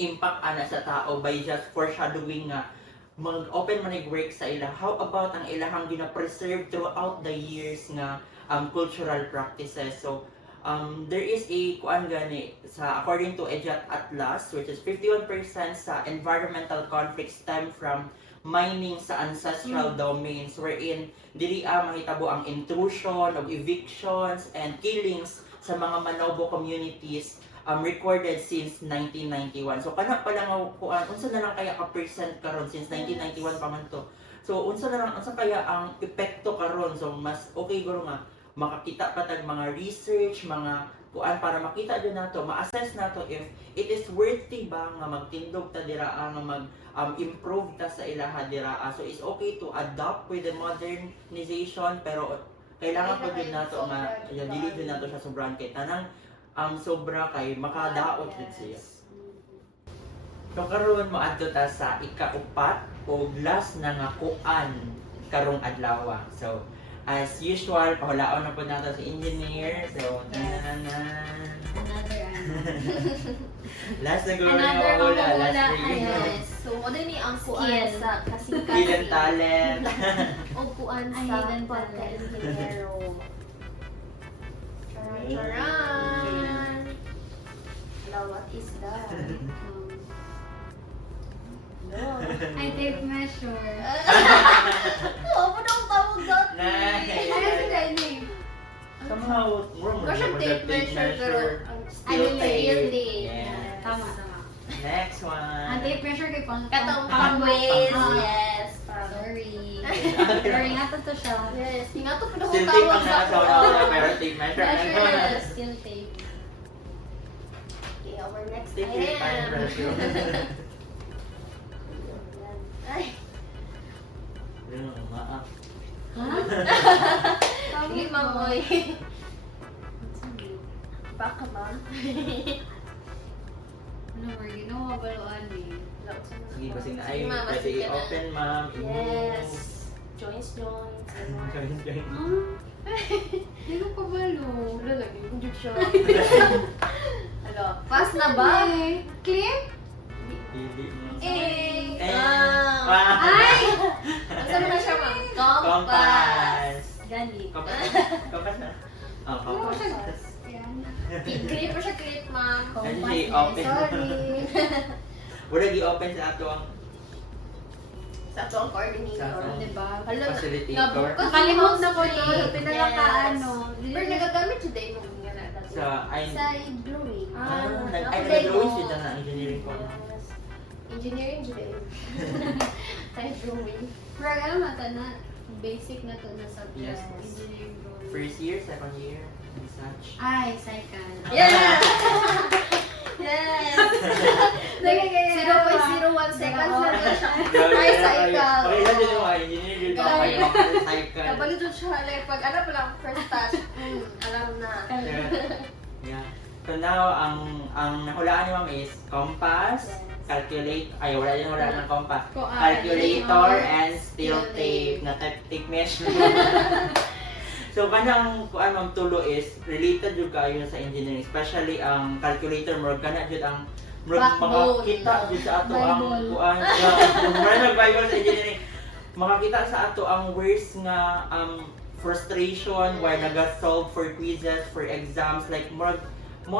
impact ana sa tao by just foreshadowing nga mag-open man work sa ila. How about ang ilahang gina-preserve throughout the years nga cultural practices. So there is a kuan gani sa according to EDGAT Atlas which is 51% sa environmental conflicts stem from mining sa ancestral domains wherein dili mahitabo ang intrusion of evictions and killings sa mga Manobo communities recorded since 1991. So kana pa lang kuan unsa na lang kaya ka percent karon since 1991 pa man to. So unsa kaya ang epekto karon so mas okay guro nga makakita pa tag mga research, mga kuan para makita jud nato, ma-assess nato if it is worthy ba nga magtindog ta dira nga improve ta sa ilaha dira. So it's okay to adopt with the modernization pero kailangan pa jud nato nga dili jud nato siya sobrang kay tanang sobra kay makadaot Yes. gid siya. So karon mo adto ta sa ikaupat o last na nga kuan karong adlaw. So as usual pahulaon na po nato si engineer. So Another ano. last na gawin Another nga wala last mawawala, for you. Yes. So, ano ni ang kuan Skill. sa Hidden kasing-kasing. talent. O kuan Ay, sa hidden pagka-engineero. Charan, Mm. charan. Hello, what is that? No. I tape measure. Oo, mo nang tawag doon. Nice. Ano sila name? Somehow, more Ano siya tape measure pero ang Steel ano, tape. steel tape. Yes. Tama. Next one. Ang tape measure kay Katong pang pang-ways. Ah. Yes. Parang Sorry. Sorry nga to siya. Yes. Nga to pero Still kung tape tawag ang sa nakasawa na pero tape measure. Yes. Still tape. Okay, our next Take your time, pressure. Ay. Maak. Ha? Hindi mamoy. Baka ma'am. Ano mo, ginawa baluan eh. Sige, kasi na ay, Sige, ma'am, pwede sige na. i-open, ma'am. Yes. Joints. Join, join. Hindi ko pa balo. Wala lagi yung jud siya. Hello. Pass na ba? Clip? Hindi mo. Eh. Wow. Ay! Ang sabi na siya, ma'am? Compass. Gani. Compass. Compass na. Oh, compass. Ayan. Clip pa siya, clip, ma'am. Ay, Compass open. eh, sorry. Wala gi-open sa ato ang Sa ito ang coordinator. Sa ato. Diba? Hala, facilitator. nabukod Nakalimot na ko yung to. mouse Pinala ka Yes. ano. Pero nagagamit siya dahil mo nga na dati. Sa ay Sa drawing. nag-drawing siya na engineering ko. Yes. Engineering drawing. Sa drawing. Pero alam mata na, basic na to na subject. Yes. Engineering drawing. First year, second year, research. Ay, second. Yes! Yes! 0.01 seconds na ba siya? Ay, sa ikaw. Okay, lang din yung engineering yun pa Ay. kayo. Cycle. Kapag ito siya, like, pag ano pa lang, first touch, alam na. Yeah. So now, ang nahulaan ni Ma'am is compass, Yes. calculate, ay wala din wala ng compass. Kuan. Calculator and steel tape na tape measure. So kanang kuan Ma'am tulo is related jud kayo sa engineering, especially ang calculator more kana jud ang Backbone. makakita jud sa ato ang Bible. kuan. Murag Bible sa engineering. Makakita sa ato ang worst nga frustration why naga-solve for quizzes, for exams, like mo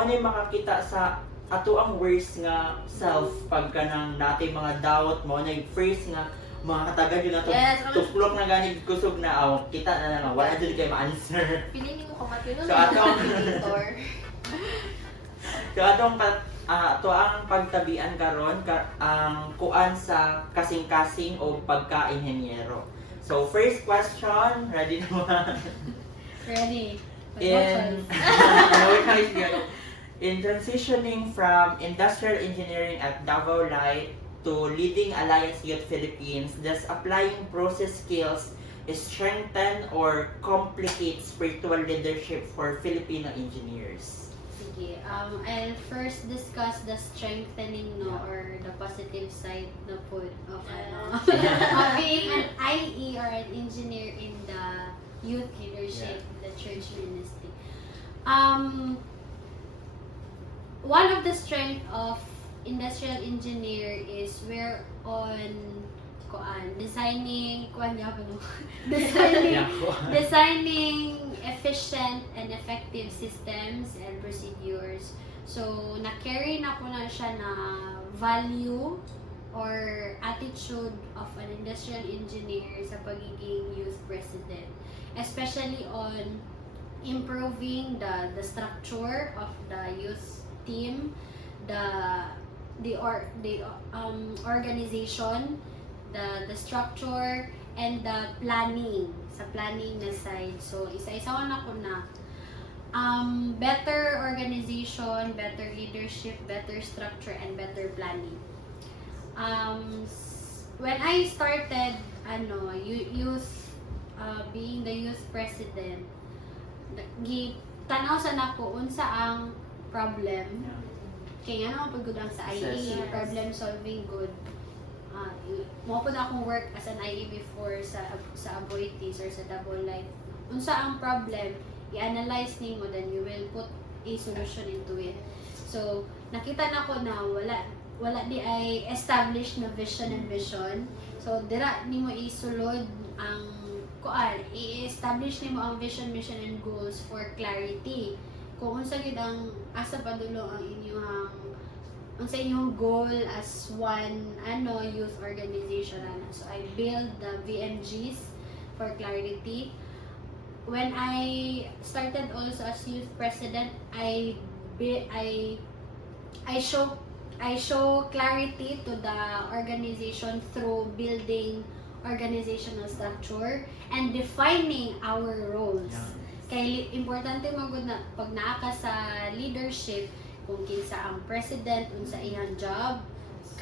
ni makakita sa ato ang worst nga self pagka nang natin mga doubt mo na first nga mga katagan yun na to Yes, tuklok na ganit kusog na kita na naman wala dyan kayo ma-answer. Piling mo kamatino So, na atong- calculator. So atong ato ang pagtabian karon ang kuan sa kasing-kasing o pagka-inhenyero. So first question, ready na ba? Ready. In in transitioning from industrial engineering at Davao Light to leading Alliance Youth Philippines, does applying process skills strengthen or complicate spiritual leadership for Filipino engineers? Sige. I'll first discuss the strengthening no or the positive side na po of ano of being an IE or an engineer in the youth leadership, the church ministry. One of the strength of industrial engineer is we're on designing designing efficient and effective systems and procedures. So na-carry na ko na siya na value or attitude of an industrial engineer sa pagiging youth president, especially on improving the structure of the youth team, the organization, the structure, and the planning, sa planning na side. So, isa-isawan ako na better organization, better leadership, better structure, and better planning. When I started, being the youth president, tanaw sa nako unsa ang problem. Kaya nga naman pag ang sa IE, Yes. problem solving good. Mo po na akong work as an IE before sa Aboitiz or sa Double Life. Unsa ang problem, i-analyze nimo, then you will put a solution into it. So, nakita na ko na wala di ay established na vision and vision. So, dira nimo isulod ang i-establish nimo ang vision, mission, and goals for clarity. Kung unsa gyud ang asa padulo ang sa inyong goal as one youth organization. So, I build the VMGs for clarity. When I started also as youth president, I show clarity to the organization through building organizational structure and defining our roles. Kay importante magud na pag naa ka sa leadership, kung kinsa ang president unsa iyang job,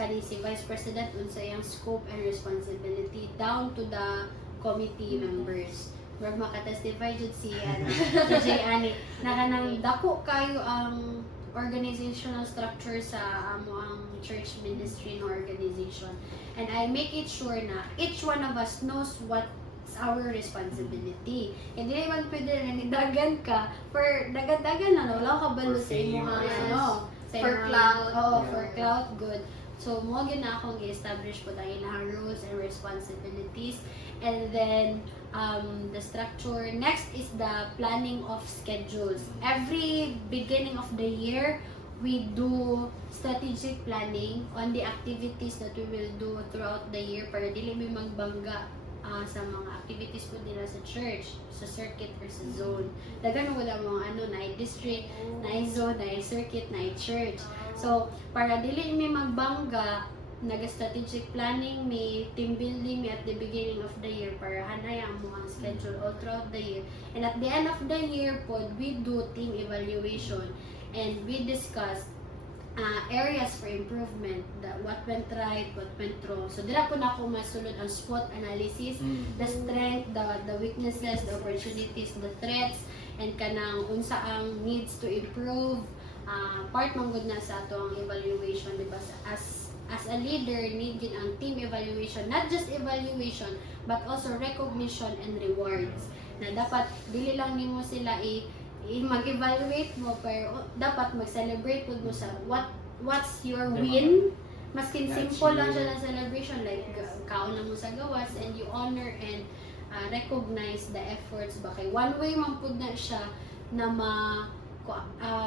kani si vice president unsa iyang scope and responsibility down to the committee members. Wag makatestify jud si Jay Ani na kanang dako kayo ang organizational structure sa amo ang church ministry no organization, and I make it sure na each one of us knows what's our responsibility. Hindi naman pwede na nidagan ka for dagan-dagan na wala ka balo sa imo For clout. For clout, good. So mo gyud na akong gi-establish po ang ilang roles and responsibilities, and then the structure. Next is the planning of schedules. Every beginning of the year, we do strategic planning on the activities that we will do throughout the year para dili may magbangga sa mga activities po nila sa church, sa circuit or sa zone. Dagan mo lang mga na district, na zone, na circuit, na church. So, para dili may magbangga, nag-strategic planning may team building at the beginning of the year para hanay ang mga schedule all throughout the year. And at the end of the year po, we do team evaluation and we discuss areas for improvement, what went right, what went wrong. So dira po na ako masulod ang SWOT analysis, the strength, the weaknesses, the opportunities, the threats, and kanang unsa ang needs to improve. Part man gud na sa ato ang evaluation, diba? As a leader, need yun ang team evaluation, not just evaluation, but also recognition and rewards. Na dapat dili lang nimo sila mag-evaluate mo, pero dapat mag-celebrate po mo sa what's your win. Maskin simple lang siya ng celebration, like kaon na mo sa gawas, and you honor and recognize the efforts ba kay one way man pud na siya na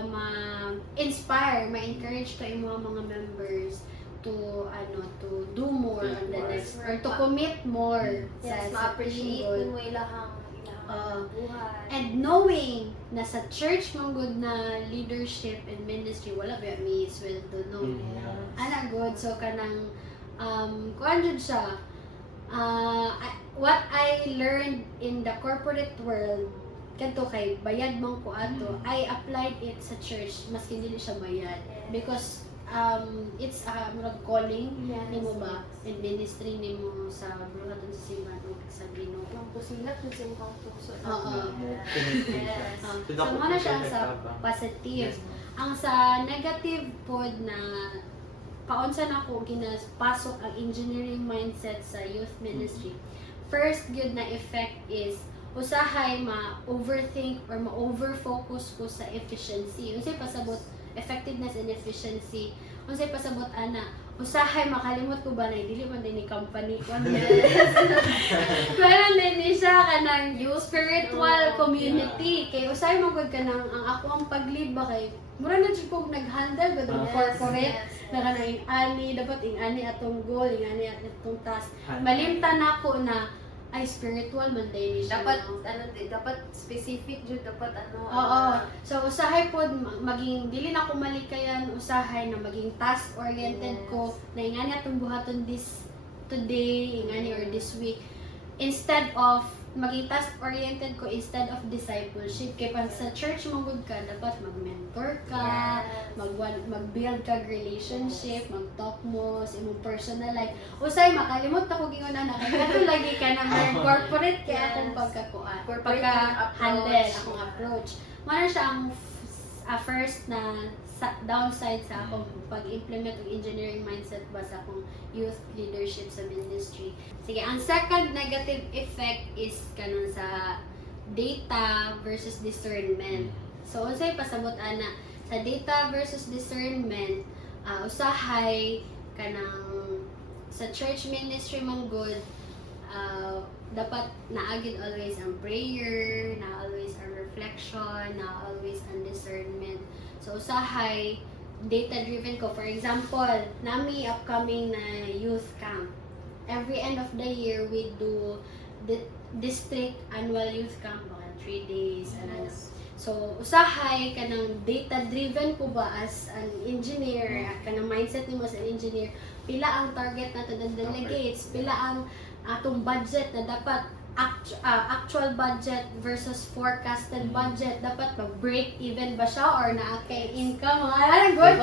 ma-inspire, ma-encourage ka imo mga members to do more on the next, or to commit more Yes, sa ma-appreciate goal. mo ilahang buhay. And knowing na sa church man good na leadership and ministry, wala ba may sweldo, no? Ana good, so kanang kuan jud siya. What I learned in the corporate world, kanto kay bayad man ko ato, I applied it sa church maski dili siya bayad, because it's a calling nimo ba, and ministry nimo sa bruhaton sa simbahan o sa Ginoo. Ang pusilat kung sino kang puso. Oo. Yes. So mo na siya sa positive. Ang sa negative pod na paunsa na ko ginapasok ang engineering mindset sa youth ministry. First good na effect is usahay ma-overthink or ma-overfocus ko sa efficiency. Unsay pasabot effectiveness and efficiency. Unsay pasabot ana, usahay makalimot ko ba na dili man din ni company ko. Pero din siya kanang youth spiritual community. Kay usahay man gud kanang ang ako ang pag-lead ba kay mura na jud ko nag-handle gud ang corporate na kanang ani dapat ani atong goal, ani atong task. Malimtan nako na ay spiritual man din siya. Dapat dapat specific jud, dapat Oo. So usahay pod maging dili na ko malikayan, usahay na maging task oriented ko na ingani atong buhaton today, ingani or this week, instead of maging task oriented ko instead of discipleship. Kay pag sa church mong ka, dapat mag-mentor ka, mag-build ka relationship, mag-talk mo sa imong personal life. Usay makalimot ako gingon na kato lagi ka na corporate kay akong pagka-handle, akong approach. Mano siya ang first na downside sa akong pag-implement ng engineering mindset ba sa akong youth leadership sa ministry. Sige, ang second negative effect is kanon sa data versus discernment. So, unsay pasabot ana sa data versus discernment, usahay kanang sa church ministry man good, dapat naagid always ang prayer, na always ang reflection, na always ang discernment. So usahay data driven ko. For example, nami upcoming na youth camp. Every end of the year we do the district annual youth camp, mga 3 days ano. So usahay kanang data driven ko ba as an engineer, kanang mindset nimo as an engineer, pila ang target nato ng delegates, pila ang atong budget na dapat actual budget versus forecasted budget, dapat mag-break even ba siya or na-kay income? Good!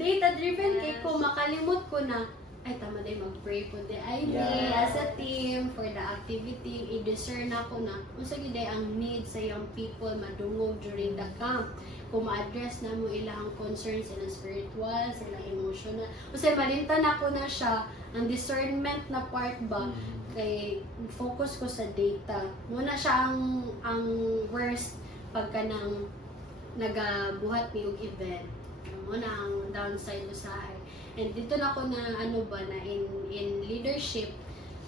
Data-driven kay ko, makalimot ko na, ay tama din mag-pray po di ay as a team for the activity, i-discern ako na kung sa gid ang need sa young people madungog during the camp, kung ma-address na mo ilang concerns, ilang spiritual, ilang emotional. Kasi malintan ako na siya, ang discernment na part ba, kay focus ko sa data. Muna siya ang worst pagka nang nagabuhat mi og event. Muna ang downside usahay. And dito na ako na na in leadership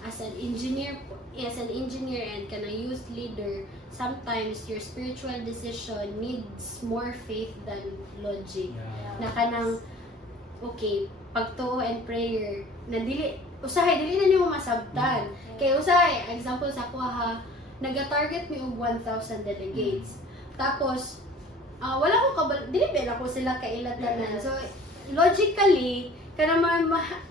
as an engineer and kana youth leader, sometimes your spiritual decision needs more faith than logic. Na kanang okay, pagtuo and prayer na dili na nimo masabtan. Kay usahay, example sa ko naga-target mi og 1,000 delegates. Tapos wala ko dili ba ako sila kailatanan. So logically kana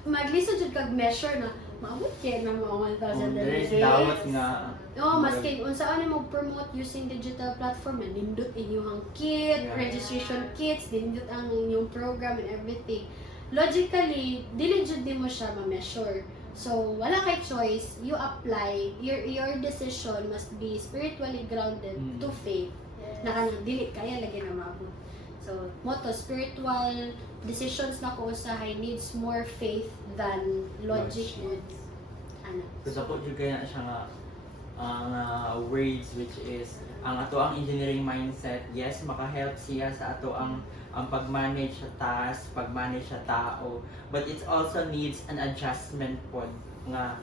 maglisod jud kag measure na maabot kay na mga 1,000 delegates. Dawat nga. Maski unsaon mo promote using digital platform, nindot inyong kit, registration kits, nindot ang inyong program and everything. Logically, dili jud mo siya ma-measure. So, wala kay choice, you apply, your decision must be spiritually grounded to faith. Na kanang dili kaya lagi na maabot. So, motto, spiritual decisions na ko usahay needs more faith than logic. So, po jud kaya siya nga words which is ang ato ang engineering mindset, yes, maka-help siya sa ato ang pag-manage sa task, pag-manage sa tao, but it also needs an adjustment pod nga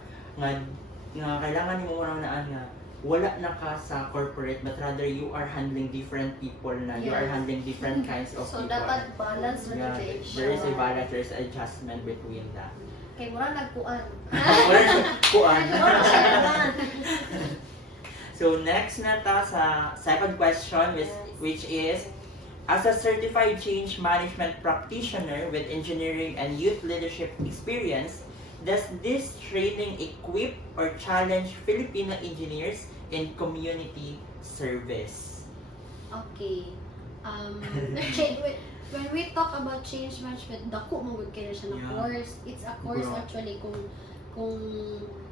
kailangan nimo unang nga wala na ka sa corporate but rather you are handling different people na you are handling different kinds of So, people. dapat balance Yeah, motivation. there is a balance, there is adjustment between that. Kay mura nagkuan. Kuan. Mura siya naman. So next na ta sa second question which is, as a certified change management practitioner with engineering and youth leadership experience, does this training equip or challenge Filipino engineers in community service? Okay. When we talk about change management, dako mo gud kay siya na course. It's a course actually kung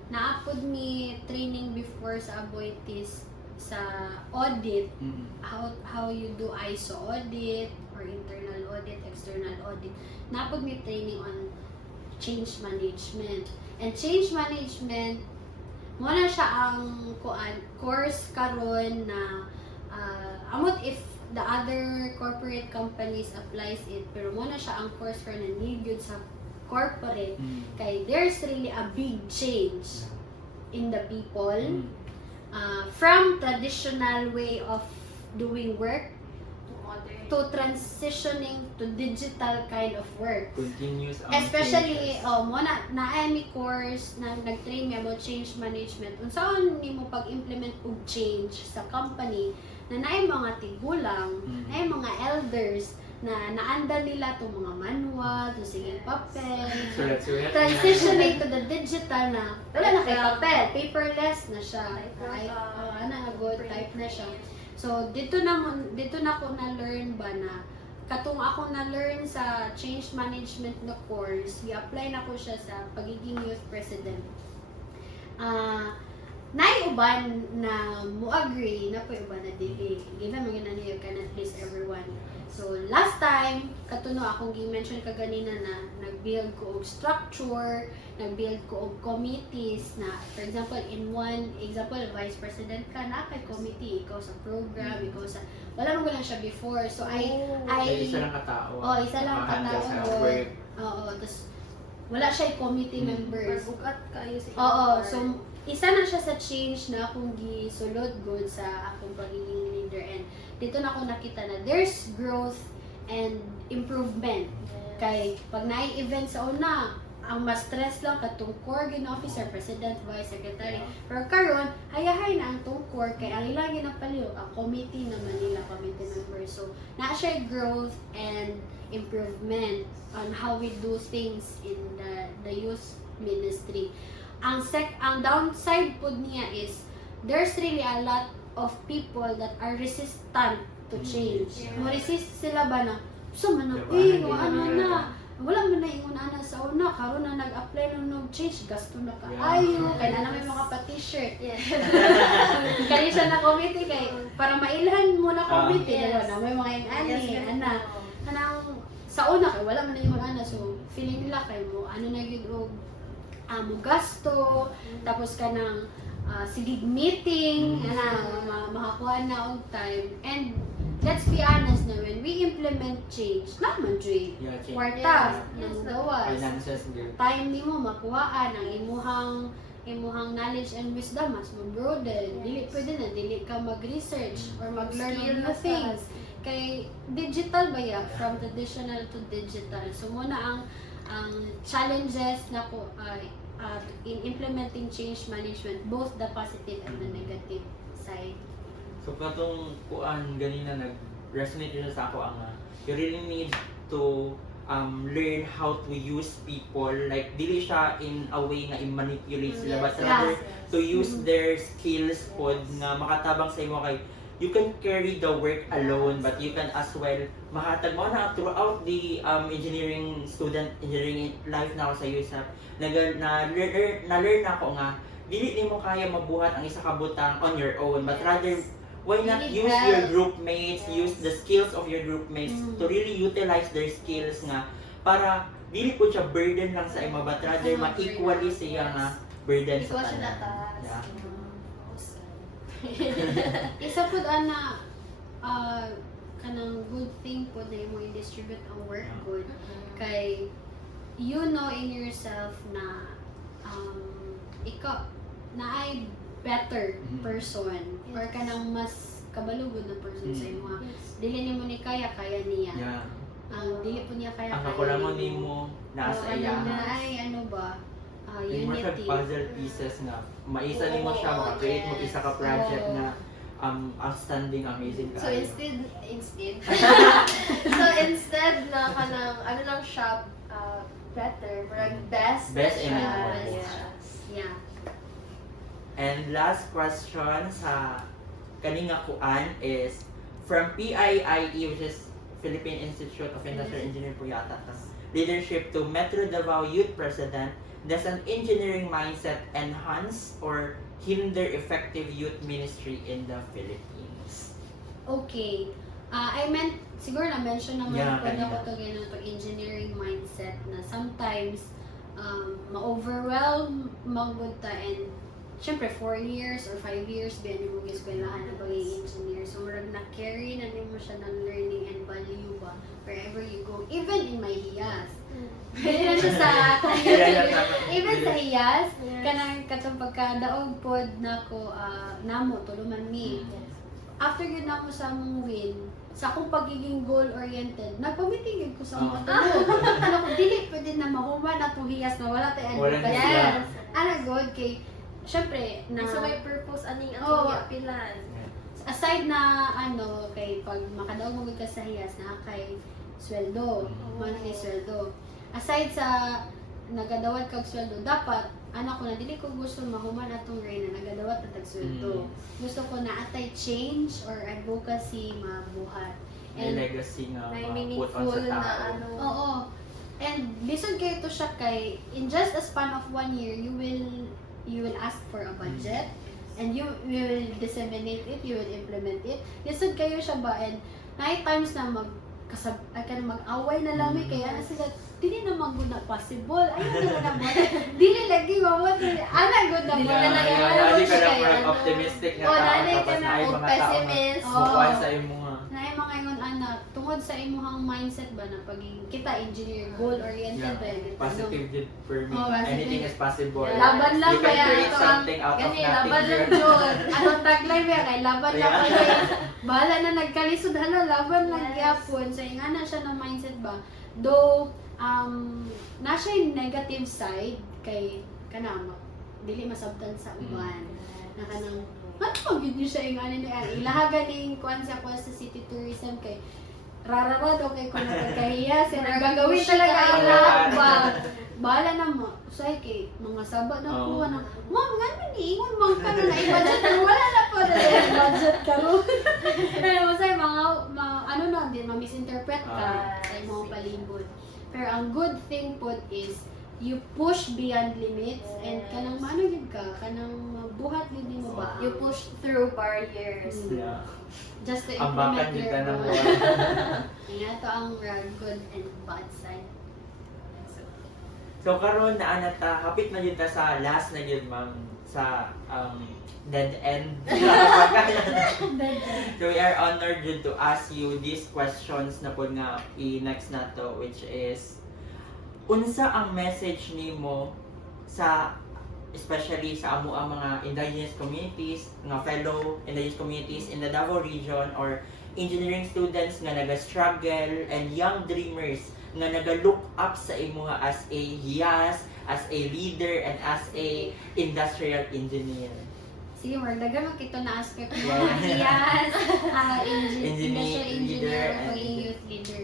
naapod mi training before sa Aboitiz sa audit, how you do ISO audit or internal audit, external audit. Naapod mi training on change management. And change management mo na siya ang course karon na amot if the other corporate companies applies it, pero mo na siya ang course karon na need yun sa corporate kay there's really a big change in the people from traditional way of doing work to transitioning to digital kind of work. Continuous Especially, mo na mi course na nag-train mi about change management. Unsaon nimo pag-implement og change sa company na naay mga tigulang, naay mga elders na naanda nila itong mga manual, itong sige papel, transitioning to the digital na wala na kay papel, paperless na siya, good type na siya. So dito na ko na-learn ba na katong ako na-learn sa change management na course, i-apply na ko siya sa pagiging youth president. Uban na mo agree na po uban na dili. Given mo gina you cannot please everyone. So last time katuno akong gi-mention kaganina na nag-build ko og structure, nag-build ko og committees na for example in one example vice president ka na kay committee, ikaw sa program, ikaw sa wala mo lang siya before. So Ay, isa lang katao. isa lang Nakahandle katao. sa work. Oo, tapos wala siya committee members. Bugat kayo sa Oo, so isa na siya sa change na akong gisulod good sa akong pagiging leader, and dito na ako nakita na there's growth and improvement. Kay pag na-event sa una, ang mas stress lang katong core gin officer, president, vice secretary. Pero karon hayahay na ang tong core kay ang ilang ginapaliw ang committee naman nila, committee members. So na siya growth and improvement on how we do things in the youth ministry. Ang downside po niya is there's really a lot of people that are resistant to change. Yeah. Mo resist sila ba na so man Diba? ano na wala man na ingon ana sa una karon na nag-apply no change gasto na kaayo kay na may mga pa-t-shirt. Yes. Kaya siya na committee kay para mailhan mo na committee Yes. na may mga ingani Yes, ana kanang sa una kay wala man na ingon ana, so feeling nila kay mo ano na gyud og mo gasto tapos kanang sigig meeting makakuha na og time. And let's be honest na when we implement change naman joy Yeah, change. kwarta Yes, ng yes. gawas Finances good. time nimo makuhaan ang imuhang knowledge and wisdom mas mo-broaden. Dili pwede na dili ka mag-research or mag-learn of new things. Kay digital ba ya from traditional to digital. So muna ang challenges na ko in implementing change management, both the positive and the negative side. So katong kuan ganina nag-resonate siya sa ako ang you really need to learn how to use people, like dili siya in a way na i-manipulate sila, but rather to use their skills pod nga makatabang sa imo kay you can carry the work alone, but you can as well mahatag mo na throughout the engineering life na ako sa USAP na-learn na ako nga dili nimo kaya mabuhat ang isa ka butang on your own, but rather why not You use need your help. group mates, use the skills of your group mates to really utilize their skills nga para dili po siya burden lang sa imo, but rather ma-equally siya nga burden sa Ikaw siya tanan. natas. Yeah. Isa po ana kanang good thing po na mo i-distribute ang work good kay you know in yourself na ikaw na ay better person or kanang mas kabalugod na person sa imo. Dili nimo ni kaya niya. Yeah. Ang dili po niya kaya Ang kakulangan nimo nasa iya. na ay ano ba Yung mga unity. puzzle pieces nga maisa nimo siya Oo, maka-create mo yes. isa ka project Oo. na outstanding, amazing So kaayo. instead na kanang ano lang siya better, parang best Best in siya. it. Yeah. And last question sa kaning nga kuan is from PIIE, which is Philippine Institute of Industrial Engineering po yata to. Leadership to Metro Davao Youth President, does an engineering mindset enhance or hinder effective youth ministry in the Philippines? Okay. I meant, siguro na-mention naman Yeah, ko na kanina. ko to engineering mindset na sometimes ma-overwhelm magbuta, and syempre 4 years or 5 years ba ni mo giskwelahan na pagiging engineer, so murag na-carry na nimo siya ng learning and value ba wherever you go, even in my hiyas. Pwede na siya sa even sa hiyas, kanang katong pagkadaog pod nako namo tuluman mi. After yun na mo sa mong win, sa akong pagiging goal-oriented, nagpamitigil ko sa mga tulog. Ano ko, dili pwede na mahuman at hiyas na wala tayo Wala na sila. Yes. Ano good kay, syempre, na, So may purpose aning Oo. atong apilan. aside na ano, kay pag makadaog mo ka sa hiyas, na kay sweldo, monthly sweldo. Aside sa nagadawat kag sweldo, dapat anak ko na dili ko gusto mahuman atong ray na nagadawat at sweldo. Gusto ko na atay change or advocacy mabuhat. May legacy nga May ma-put on meaningful sa na tao. ano. Oo. And lisod kayo to siya kay in just a span of 1 year, you will ask for a budget. and you will disseminate it, you will implement it. Lisod kayo siya ba, and night times na mag-away na lami, kaya na sila, dili na maguna possible, ayaw na mo, dili lagi mamot, ana good na mo, na Lagi ka lang optimistic nga tao, tapos na ay mga tao nga pessimist. bukuan sa imo nga. na ay mga ingon ana, tungod sa imuhang mindset ba na paging kita engineer, goal-oriented ba, Positive din for me. Oh, positive. Anything is possible. Laban lang You can kaya create ito ang something out of gani, nothing. laban lang yun. Anong tagline ba? Kay laban lang Yeah. kaya. Bahala na nagkalisod. Hala, laban lang Yes. gyapon. So, nga na siya ng mindset ba? Though, na siya yung negative side kay kanama. Dili masabtan sa uban. Na kanang, ano pag yun siya yung ano niya? Ilahagan yung kuwan sa city tourism kay rarara daw kay kung napagkahiya. Sila gagawin talaga ang lahat ba? Bahala na mo. Usay kay mga saba na Oo. po. Ma'am, nga ingon mang ka na na-budget pero wala na po na budget ka ro. Pero usay mga ano na din, ma-misinterpret ka sa imong palibot. Pero ang good thing po is you push beyond limits and kanang maano gid ka, kanang buhat gid mo ba? You push through barriers. Yeah. Just to Ang implement bakan din your ka ng goal. buwan. Nga to ang good and bad side. So karon na anata, hapit na yun ta sa last na yun ma'am sa dead end. So we are honored yun to ask you these questions na po nga i-next na to, which is unsa ang message nimo sa especially sa amo ang mga indigenous communities, nga fellow indigenous communities in the Davao region or engineering students nga naga-struggle and young dreamers nga naga-look up sa imo nga as a HIAS, as a leader, and as a industrial engineer. Sige, more dagan makita na aspect mo. Yeah. Yes. Engineer, Industrial leader, engineer, and pagiging youth leader.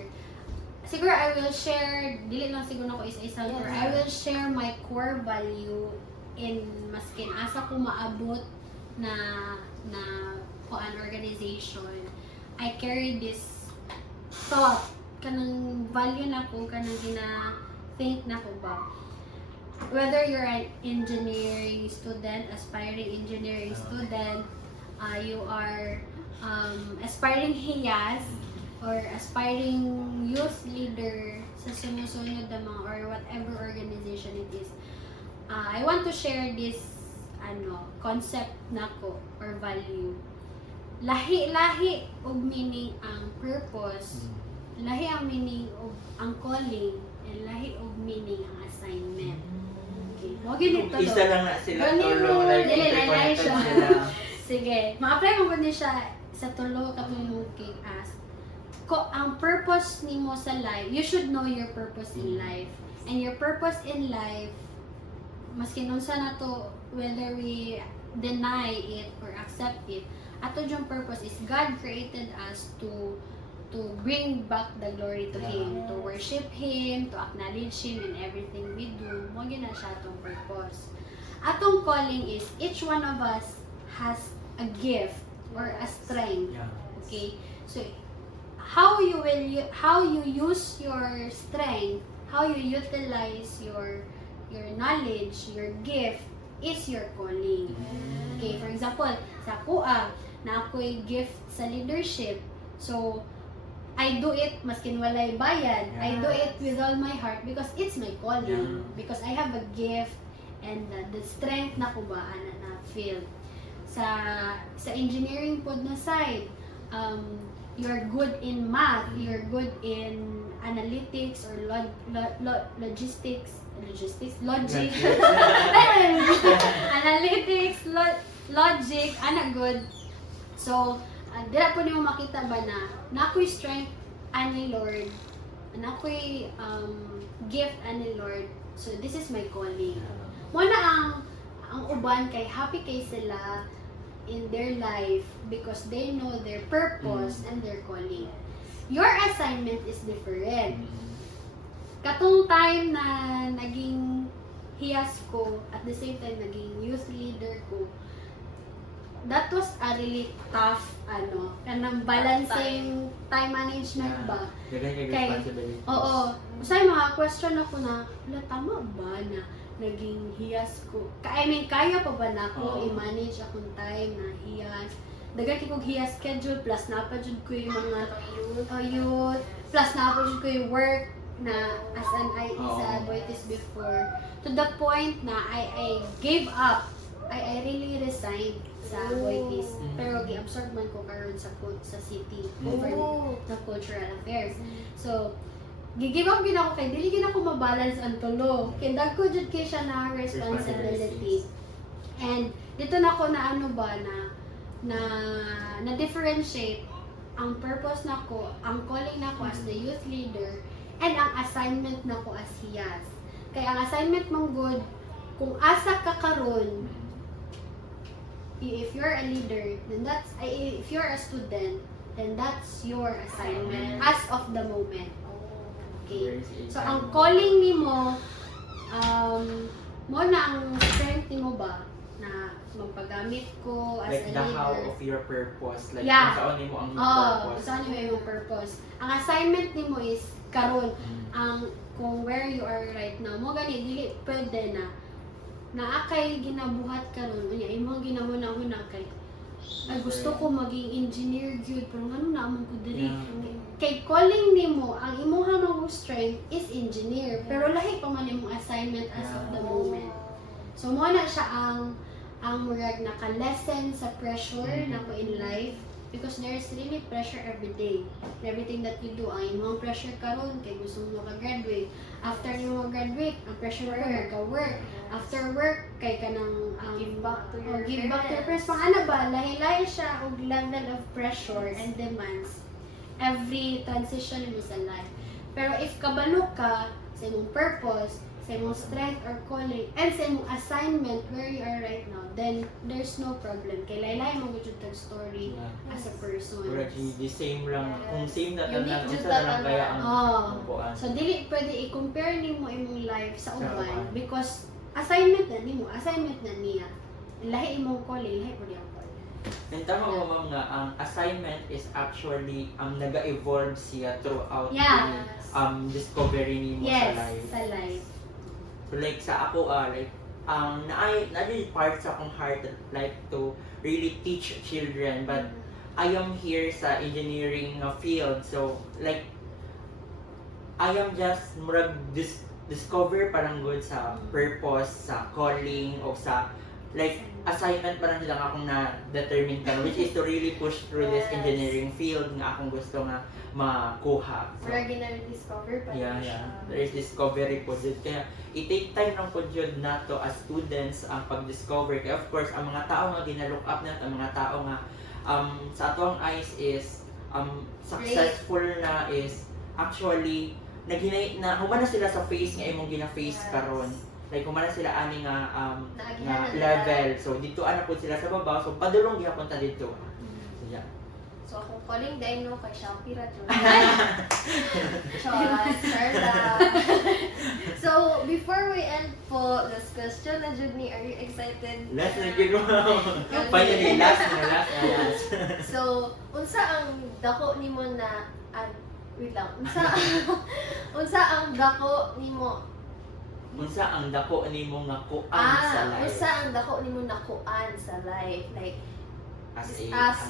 Siguro I will share, dili lang siguro ako isa-isa, or I will share my core value in maskin asa ko maabot na an organization. I carry this thought, kanang value na ko, kanang gina-think na ko ba. Whether you're an engineering student, aspiring engineering student, you are aspiring HIAS, or aspiring youth leader sa sumusunod na mga or whatever organization it is, I want to share this concept nako or value. Lahi-lahi og meaning ang purpose, lahi ang meaning og ang calling, and lahi og meaning ang assignment. Okay, mo gid ito. Isa lang na sila Ganun tulo, mo, like dili, interconnected siya. sila. Sige, ma-apply mo gud siya sa tulo katulong kay as. Ang purpose nimo sa life, you should know your purpose in life. And your purpose in life, maski unsa na to, whether we deny it or accept it, ato yung purpose is God created us to bring back the glory to Him, to worship Him, to acknowledge Him in everything we do. Mo gyud na siya atong purpose. Atong calling is each one of us has a gift or a strength. Yeah. Okay? So how you use your strength, how you utilize your knowledge, your gift is your calling. Okay, for example, sa kuha na ako'y gift sa leadership. So I do it maskin walay bayad. I do it with all my heart because it's my calling. Yeah. Because I have a gift and the strength na ko ba na feel. Sa engineering pod na side, you're good in math, you're good in analytics or logic, analytics, logic, good. So, dira po niyo makita ba na ako'y strength ani Lord, na ako'y gift ani Lord. So, this is my calling. Muna ang uban kay happy kay sila in their life because they know their purpose and their calling. Your assignment is different. Katong time na naging HIAS ko, at the same time naging youth leader ko, that was a really tough, kanang balancing time management ba? Ganyan yung Kay- responsibility. Oo, Usay mga question ako na, wala, tama ba na naging hiyas ko? I mean, kaya pa ba na ako Oo. i-manage akong time na hiyas? Dagat kong hiyas schedule, plus napajud ko yung mga youth, plus napajud ko yung work na as an IE sa Oo. Boitis before. To the point na I gave up. I really resigned sa Boitis. Mm. Pero gi-absorb man ko karon sa city over na cultural affairs. So, gigive up gid ako kay dili gid ako mabalance ang tulo. Kay dagko jud kay siya na responsibility. And dito na ako na ano ba na differentiate ang purpose nako, ang calling nako as the youth leader and ang assignment nako as hiyas. Kay ang assignment mong good kung asa ka karon, if you're a leader, then if you're a student, then that's your assignment as of the moment. Okay. So, ang calling nimo, mo na ang strength nimo ba na magpagamit ko as Like a the how leader. of your purpose. Like Yeah. kung saan mo ang purpose. Saan yung iyong purpose. Ang assignment nimo is karon ang kung where you are right now. Mo gani dili pwede na naakay ginabuhat karon unya imong ginahuna-huna kay ay gusto ko maging engineer gyud pero ngano na among ko diri. Yeah. Kay calling nimo ang imong mga strength is engineer pero lahi pa man imong assignment as of the moment. So mo na siya ang murag naka-lesson sa pressure nako in life because there's really pressure every day. Everything that you do, ang imong pressure karon kay gusto mo maka-graduate. After nimo graduate, ang pressure ko ka-work. After work, kay kanang Give back to your give back to your parents. parents. Pang ano ba, lahi-lahi siya og level of pressure and demands every transition mo sa life. Pero if kabalo ka sa imong purpose, sa imong strength or calling, and sa imong assignment where you are right now, then there's no problem. Kay laylay mo gud tag story Yeah. as a person. Murag the same lang. Kung same na Unique tanan, jud unsa na lang tanan. kaya ang Oh. kuan. So dili pwede i-compare nimo imong life sa Sa uban uban. because assignment na nimo, assignment na niya. Lahi imong calling, lahi pud ang calling. And tama ko ma'am nga, ang assignment is actually naga-evolve siya throughout Yeah. the discovery nimo Yes, sa life. sa life. So like sa ako, like, naay parts sa akong heart that like to really teach children, but I am here sa engineering field. So like, I am just murag discover parang good sa purpose, sa calling, o sa like assignment parang lang akong na-determine ka, which is to really push through this Yes. engineering field nga akong gusto nga makuha. So, Mura ginag-discover pa yeah, rin siya. yeah. There is discovery po dyan. Kaya, i-take time lang po dyan nato as students ang pag-discover. Kaya of course, ang mga tao nga ginalook up nato, ang mga tao nga sa atong eyes is successful na is actually na humana sila sa face nga imong gina-face Yes. karon. Like humana sila ani nga Naagihan nga na nila. level. So dito ana po sila sa baba. So padulong gyapon ta dito. So yeah. So, akong calling dahil no kay Shopee ra dyan. Share lang. So, before we end po, last question na dyan ni, are you excited? Last na gyud mo. Finally last. So, unsa ang dako nimo na wait lang. Unsa ang dako nimo Unsa ang dako nimo nga kuan sa life? unsa ang dako nimo nakuan sa life? Like, As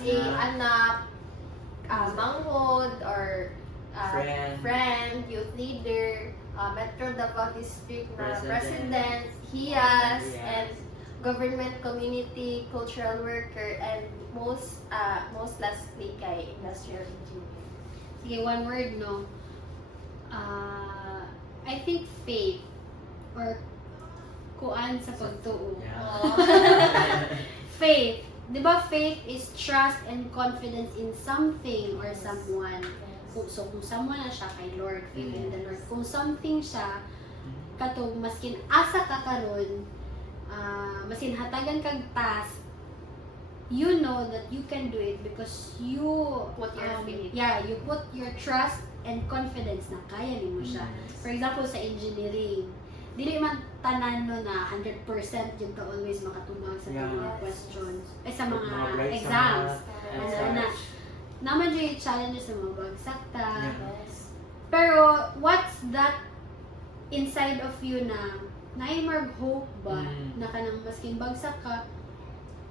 a anak, manghod, or friend, youth leader, Metro Davao District na president, hiyas, Yes. and government, community, cultural worker, and most lastly kay industrial engineer. Sige, one word, no? I think faith or kuan sa pagtuo. Faith. Di ba faith is trust and confidence in something or someone. So, kung someone na siya kay Lord, faith in the Lord. Kung something siya, katong maskin asa ka karon, maskin hatagan kag task, you know that you can do it because you Put your faith. you put your trust and confidence na kaya nimo siya. For example, sa engineering, dili man tanan no na 100% yun to always makatubag sa Yeah. mga questions, sa mga bright exams. and Ano na, naman yung challenges sa mga bagsak ta. Yeah. Yes. Pero what's that inside of you na naimag hope ba na kanang masking bagsak ka,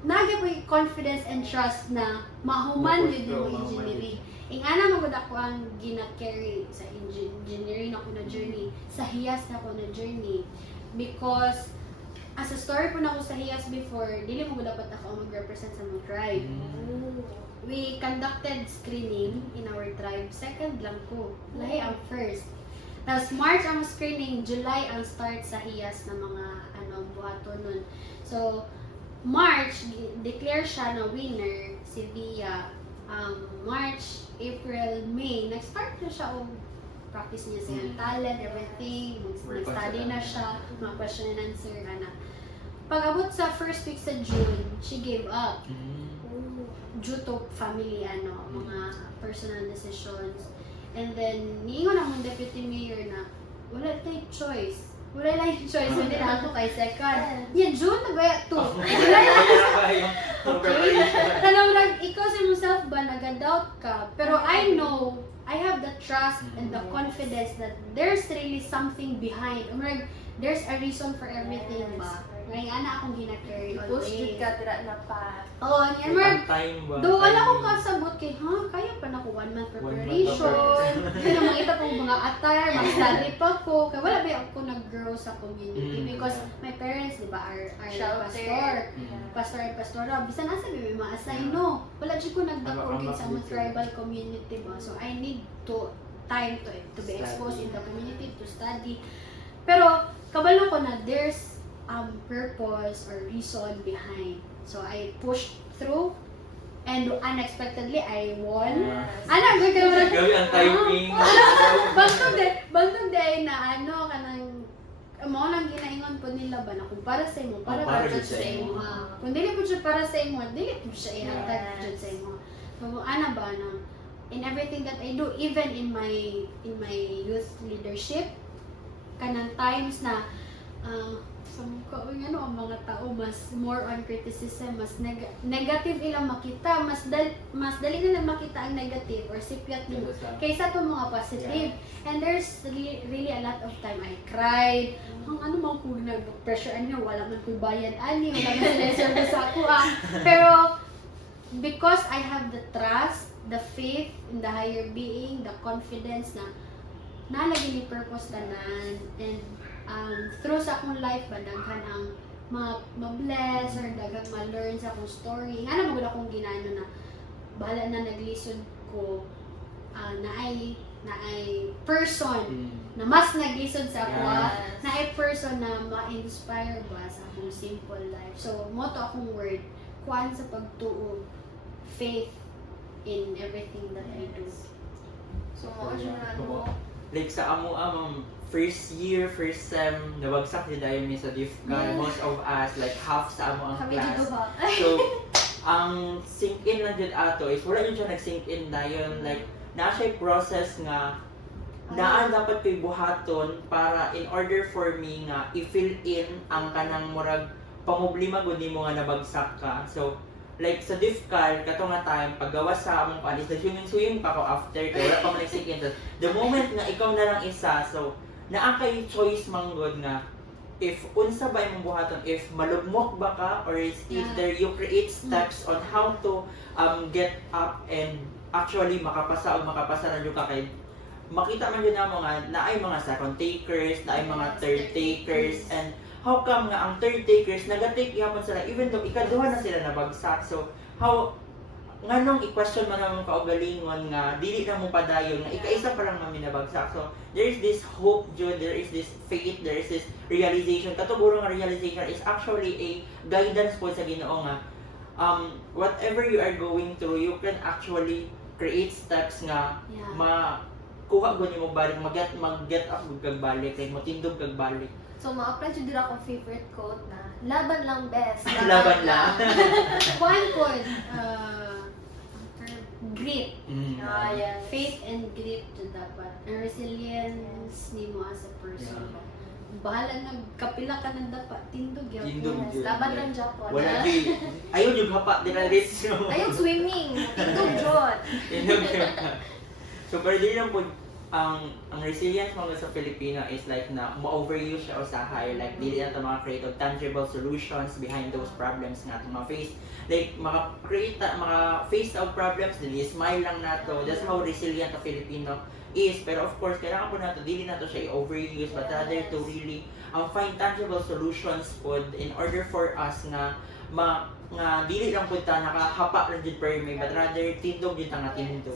nagya po yung confidence and trust na mahuman Mahuman yun bro, yung mahuman engineering. Ing ana magud ako ang gina-carry sa engineering ako na journey, sa hiyas na ako na journey. Because as a story po na ako sa hiyas before, dili mo dapat ako mag-represent sa mga tribe. We conducted screening in our tribe. Second lang ko. Lahi ang first. Tapos March ang screening, July ang start sa hiyas ng mga buhaton nun. So, March, declare siya na winner, si Via. March, April, May, nag-start na siya o practice niya siya talent, everything. Nag-study na siya, mga question and answer, Pag-abot sa first week sa June, she gave up. Due to family, mga personal decisions. And then, niingon ang mong deputy mayor na, wala tayong choice. Wala lang yung choice. Hindi na ako kay second. Yan, June, nagaya 2. Wala lang. Okay? Talagang ikaw sa yourself ba, nag-doubt ka. Pero I know, I have the trust and the confidence that there's really something behind. There's a reason for everything ba? Ngayon, ana akong gina-carry Push always. ka, tira na pa. Oo, yan, Mark. Time ba? Do wala ko kasabot kay kaya pa na ko 1 month preparation. Kaya makita ko mga attire, mag-study pa ko. Kaya wala ba ako nag-grow sa community because my parents, di ba, are pastor. Pastor and pastora. Bisan nasa may ma-assign, no. Wala siya ko nagdako din sa mga tribal community ba. So I need time to be exposed in the community, to study. Pero kabalo ko na there's purpose or reason behind. So I pushed through and unexpectedly I won. Ana, Gabi ang typing. Bantog day na kanang mo nang ginaingon po nila ba na kung para sa imo, para jud sa imo. Kung dili po siya para sa imo, dili po siya ihatag jud sa imo. So ana ba na in everything that I do, even in my youth leadership, kanang times na ang mga tao mas more on criticism, mas negative ilang makita, mas dali na makita ang negative or sipiat nimo kaysa to mga positive. And there's really a lot of time I cried. Ang man ko nag-pressure wala man ko bayad wala man sila serve sa ako Pero because I have the trust, the faith in the higher being, the confidence na nalagi ni purpose tanan, and through sa akong life ba daghan ang ma-bless or daghang ma-learn sa akong story. Nga na magud akong ginano na bahala na naglisod ko na ay person na mas naglisod sa ako na ay person na ma-inspire ba sa akong simple life. So mo to akong word kuan sa pagtuo, faith in everything that I do. So mo siya na Like sa first year, first sem, nabagsak din tayo mi sa DIFCAL. Most of us, like half sa amo ang kami class. dito ba? So, ang sink in lang din ato is wala yun siya nag-sink in dayon. Like, na siya process nga naan dapat ko'y buhaton para in order for me nga i-fill in ang kanang murag pangublima gud nimo nga nabagsak ka. So, like sa DIFCAL, kato nga time, paggawa sa among panis, nag-swimming pa ko after, kaya wala pa man nag-sink in. The moment na ikaw na lang isa, so, naa kay choice manggod nga if unsa ba imong buhaton, if malugmok ba ka or is either you create steps on how to get up and actually makapasa o makapasa na jud ka kay makita man yun namo nga naay mga second takers, naay mga third takers, and how come nga ang third takers nagatake gyapon sila even though ikaduha na sila nabagsak. So how nganong i-question man namang kaugalingon nga dili na mo padayon nga ikaisa pa lang mami nabagsak. So there is this hope jud, there is this faith, there is this realization. Katuguro nga realization is actually a guidance po sa Ginoo nga whatever you are going through, you can actually create steps nga kuha gud nimo balik, mag-get up gud kag balik, like motindog kag balik. So ma-apply jud dira akong favorite quote na laban lang best. Laban lang. Kuan po, grit. Yes. Faith and grit to dapat. And resilience nimo as a person. Bahala nagkapila ka ng dapat, tindog yun. Tindog yun. Laban lang Japon. Wala di. Ayaw jud hapa dira ris. Ayaw swimming. Tindog jud. Tindog yun. So pero dili lang po ang resilience mo sa Filipino is like na ma-overuse siya usahay, like dili na ito mga-create of tangible solutions behind those problems nga itong mga-face. Like, maka-face of problems, dili smile lang nato. That's how resilient a Filipino is. Pero of course, kailangan po nato, dili nato siya i-overuse, but rather to really find tangible solutions po in order for us na nga dili lang po ta nakahapa lang jud per may, but rather tindog jud nga tindog.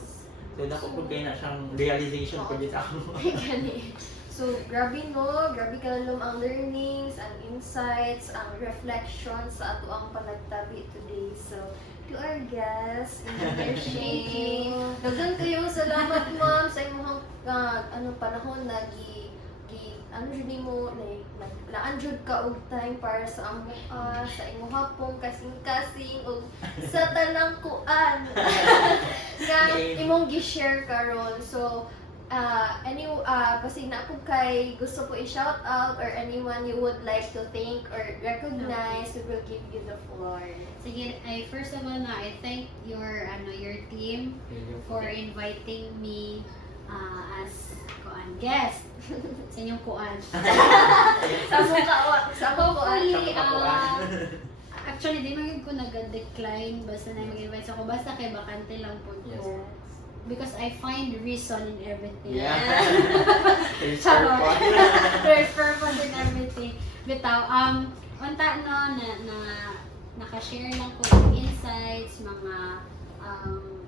So dako po kayo na siyang realization po jud ako. Gani. So, grabe no, grabe kalom ang learnings, ang insights, ang reflections sa ato ang panagtabi today. So, to our guests, Engineer Shane, daghan kayo salamat ma'am sa imong panahon na mo laan jud ka og time para sa amo sa imong hapong kasing-kasing og sa tanang kuan nga imong gi-share karon. So basig na ako kay gusto ko i-shout out or anyone you would like to thank or recognize, we will give you the floor. Sige, first of all na, I thank your team for inviting me as guest sa inyong kuan. Sa Hopefully, actually, di magiging ko nag-decline basta na mag-invite ako. Basta kay bakante lang po ko. Yes. Because I find reason in everything. Yeah. Charot. There's purpose in everything. Bitaw, unta no, na nakashare lang ko ng insights, mga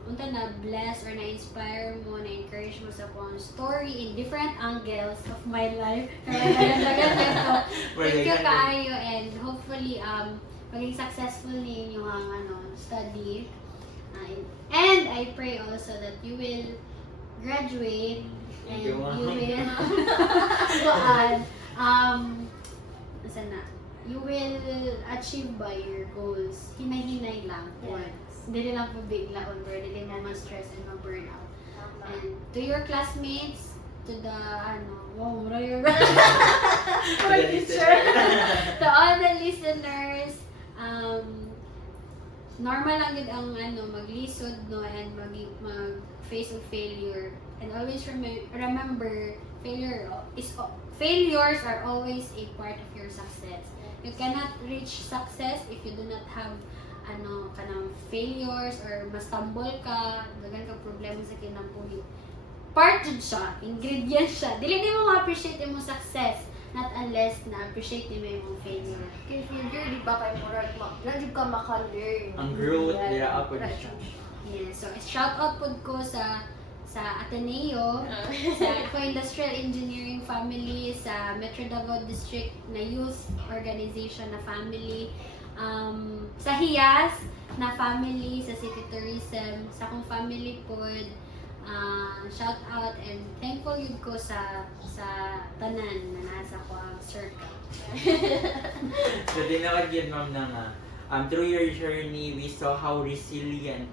unta na bless or na-inspire mo, na-encourage mo sa kong story in different angles of my life. Thank you kaayo, and hopefully maging successful ninyo ang study. And I pray also that you will graduate and you will you will achieve by your goals. Hinay-hinay lang. Dili lang po bigla on or dili mo ma-stress and ma-burnout. And to your classmates, to the to all the listeners, normal lang yun ang maglisod no, and mag-face of failure, and always remember failures are always a part of your success. You cannot reach success if you do not have kanang failures or mastumble ka, dagan ka problema sa kinabuhi. Part jud siya, ingredient siya. Dili mo ma-appreciate yung success not unless na-appreciate mo yung failure. Kay failure, di ba kay murag grabe ka maka-learn. Ang growth nila ako siya. Yeah, so shout out po ko sa Ateneo, sa Eco-Industrial Engineering family, sa Metro Davao District na youth organization na family, sa HIAS na family, sa City Tourism, sa akong family po, shout out and thankful yun ko sa tanan na nasa ko ang circle. So dinawag yun ma'am na nga, through your journey, we saw how resilient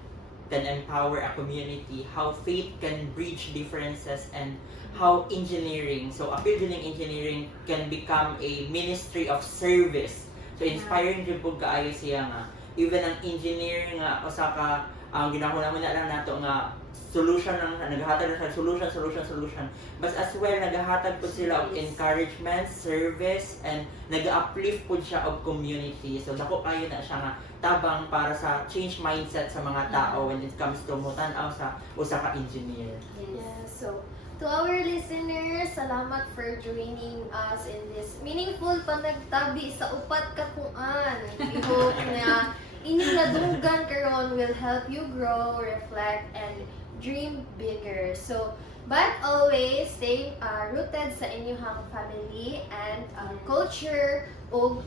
can empower a community, how faith can bridge differences, and how engineering, so appealing engineering can become a ministry of service. So inspiring din po kaayo siya nga, even ang engineer nga usa ka ginahuna mo na lang nato nga solution lang, naghahatag na solution, but as well naghahatag po sila of encouragement, service, and nag-uplift po siya of community. So dako kayo na siya nga tabang para sa change mindset sa mga tao when it comes to mutanaw sa usa ka engineer. Yeah, so to our listeners, salamat for joining us in this meaningful panagtabi sa upat ka kuan. We hope na inyong nadunggan karon will help you grow, reflect, and dream bigger. So, but always stay rooted sa inyong family and culture o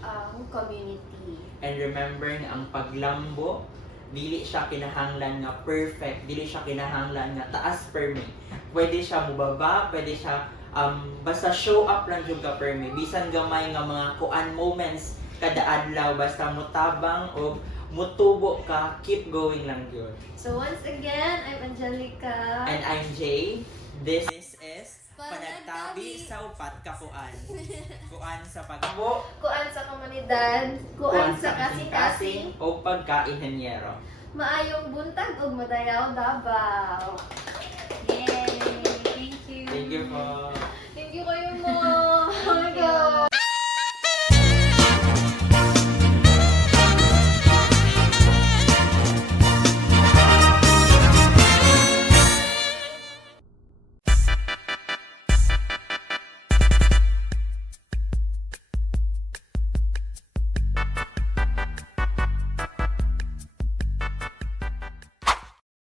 community. And remember nga ang paglambo, dili siya kinahanglan nga perfect, dili siya kinahanglan nga taas permi. Pwede siya mubaba, pwede siya basta show up lang jud ka permi. Bisan gamay nga mga kuan moments kada adlaw, basta mutabang o mutubo ka, keep going lang yun. So once again, I'm Angelica. And I'm Jay. This is Panagtabi sa Upat ka Kuan. Kuan sa pagbo, Kuan sa komunidad, kuan sa kasing-kasing, o pagka-inhenyero. maayong buntag ug madayaw Davao. Yay! Thank you! Thank you po.